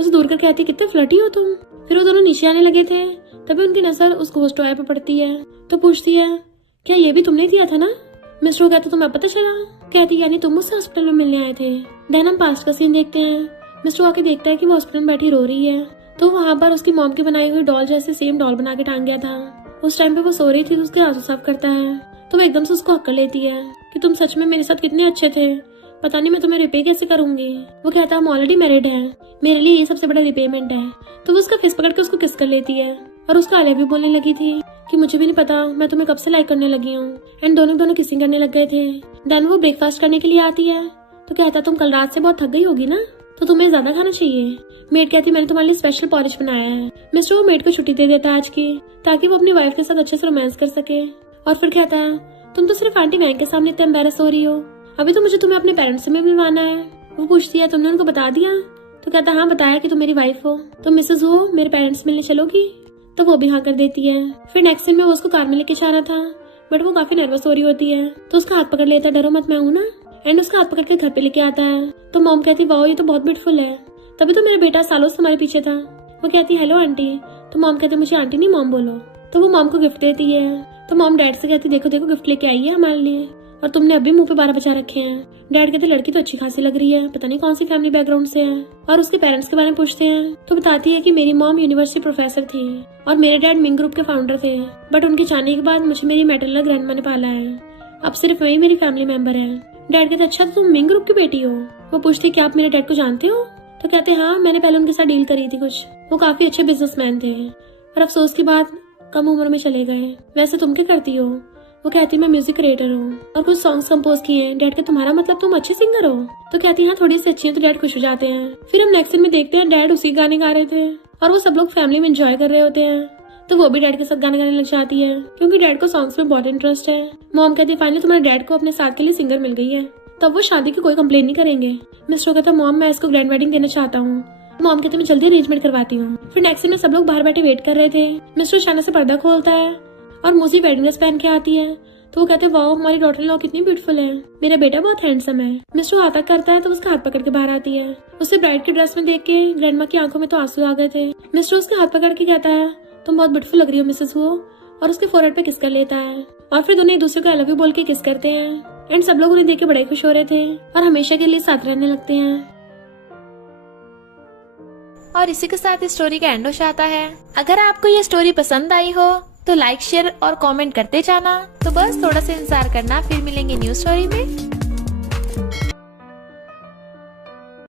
उसे दूर कर कहती कितने फ्लर्टी हो तुम। फिर वो दोनों नीचे आने लगे थे, तभी उनकी नजर उस घोस्ट टॉय पे पड़ती है, तो पूछती है क्या ये भी तुमने दिया था ना। मिस्टर कहता तुम्हें पता चला। कहती यानी तुम मुझसे हॉस्पिटल में मिलने आए थे। देन हम पास्ट का सीन देखते हैं। मिस्टर आके देखता है कि वो हॉस्पिटल में बैठी रो रही है, तो वहाँ पर उसकी मॉम की बनाई हुई डॉल जैसे सेम डॉल बना के टांग गया था। उस टाइम पे वो सो रही थी, तो उसके आंसू साफ करता है, तो वो एकदम से उसको हक कर लेती है कि तुम सच में मेरे साथ कितने अच्छे थे, पता नहीं मैं तुम्हें रिपे कैसे करूंगी। वो कहता हम ऑलरेडी मैरिड हैं, मेरे लिए ये सबसे बड़ा रिपेमेंट है। तो वो उसका फेस पकड़ के उसको किस कर लेती है और उसका आई लव यू बोलने लगी थी कि मुझे भी नहीं पता मैं तुम्हें कब से लाइक करने लगी हूँ। एंड दोनों किसिंग करने लग गए थे। देन वो ब्रेकफास्ट करने के लिए आती है, तो कहता तुम कल रात से बहुत थक गई होगी ना, तो तुम्हें ज्यादा खाना चाहिए। मेड कहती मैंने तुम्हारे लिए स्पेशल पॉरिज बनाया है। मिस्टर वो मेड को छुट्टी दे देता है आज की, ताकि वो अपनी वाइफ के साथ अच्छे से रोमांस कर सके। और फिर कहता है तुम तो सिर्फ आंटी वैंक के सामने इतने एम्बेरस हो रही हो, अभी तो मुझे तुम्हें अपने पेरेंट्स से मिलवाना है। वो पूछती है तुमने उनको बता दिया। तो कहता हाँ बताया कि तुम मेरी वाइफ हो, तो मिसेस हो मेरे पेरेंट्स मिलने चलोगी। तो वो भी हाँ कर देती है। फिर नेक्स्ट सीन में वो उसको कार में लेके जा रहा था, बट वो काफी नर्वस हो रही होती है, तो उसका हाथ पकड़ लेता डरो मत मैं हूँ ना। एंड उसका हाथ पकड़ के घर पे लेके आता है, तो मॉम कहती वाओ ये तो बहुत ब्यूटीफुल है, तभी तो मेरा बेटा सालों से तुम्हारे पीछे था। वो कहती हेलो आंटी, तो मॉम कहते मुझे आंटी नहीं मॉम बोलो। तो वो मॉम को गिफ्ट देती है, तो मॉम डैड से कहती देखो देखो गिफ्ट लेके आई है हमारे लिए, और तुमने अभी मुंह पे 12 बचा रखे हैं। डैड कहते लड़की तो अच्छी खासी लग रही है, पता नहीं कौन सी फैमिली बैकग्राउंड से है। और उसके पेरेंट्स के बारे में पूछते हैं, तो बताती है कि मेरी मॉम यूनिवर्सिटी प्रोफेसर थी और मेरे डैड मिंग ग्रुप के फाउंडर थे, बट उनके जाने के बाद मुझे मेरी मैटरनल ग्रैंडमा ने पाला है, अब सिर्फ वही मेरी फैमिली मेंबर है। डैड कहते अच्छा तो तुम मिंग ग्रुप की बेटी हो। वो पूछती क्या आप मेरे डैड को जानते हो। तो कहते हाँ मैंने पहले उनके साथ डील करी थी कुछ, वो काफी अच्छे बिजनेसमैन थे, और अफसोस की बात कम उम्र में चले गए। वैसे तुम क्या करती हो? वो कहती मैं म्यूजिक क्रिएटर हूँ और कुछ सॉन्ग्स कंपोज किए हैं। डैड का तुम्हारा मतलब तुम अच्छे सिंगर हो? तो कहती हाँ थोड़ी सी अच्छी है। तो डैड खुश हो जाते हैं। फिर हम नेक्स्ट सीन में देखते हैं डैड उसी गाने गा रहे थे और वो सब लोग फैमिली में एंजॉय कर रहे होते हैं। तो वो भी डैड के साथ गाने गाने लग जाती है क्योंकि डैड को सॉन्ग्स में बहुत इंटरेस्ट है। मॉम कहती है फाइनली तुम्हारे डैड को अपने साथ के लिए सिंगर मिल गई है, तब वो शादी की कोई कंप्लेन नहीं करेंगे। मिस्टर कहता मॉम मैं इसको ग्रैंड वेडिंग देना चाहता हूँ। मॉम कहते मैं जल्दी अरेंजमेंट करवाती हूँ। फिर नेक्स्ट सीन में सब लोग बाहर बैठे वेट कर रहे थे। मिस्टर अचानक से पर्दा खोलता है और मूसी वेडिंग ड्रेस पहन के आती है। तो वो कहते हैं वाओ हमारी डॉटर इन लॉ कितनी ब्यूटीफुल है, मेरा बेटा बहुत हैंडसम है। मिस्टर हाथ तक करता है तो उसका हाथ पकड़ के बाहर आती है। उसे ब्राइड की ड्रेस में देख के ग्रैंडमा की आंखों में तो आंसू आ गए थे। मिस्टर उसका हाथ पकड़ के कहता है तुम बहुत ब्यूटीफुल लग रही हो मिसेस वो, और उसके फोरहेड पे किस कर लेता है और फिर दोनों एक दूसरे को आई लव यू बोल के किस करते हैं। एंड सब लोग उन्हें देख के बड़े खुश हो रहे थे और हमेशा के लिए साथ रहने लगते हैं। और इसी के साथ इस स्टोरी का एंड हो जाता है। अगर आपको ये स्टोरी पसंद आई हो तो लाइक शेयर और कमेंट करते जाना। तो बस थोड़ा सा इंतजार करना, फिर मिलेंगे न्यू स्टोरी में।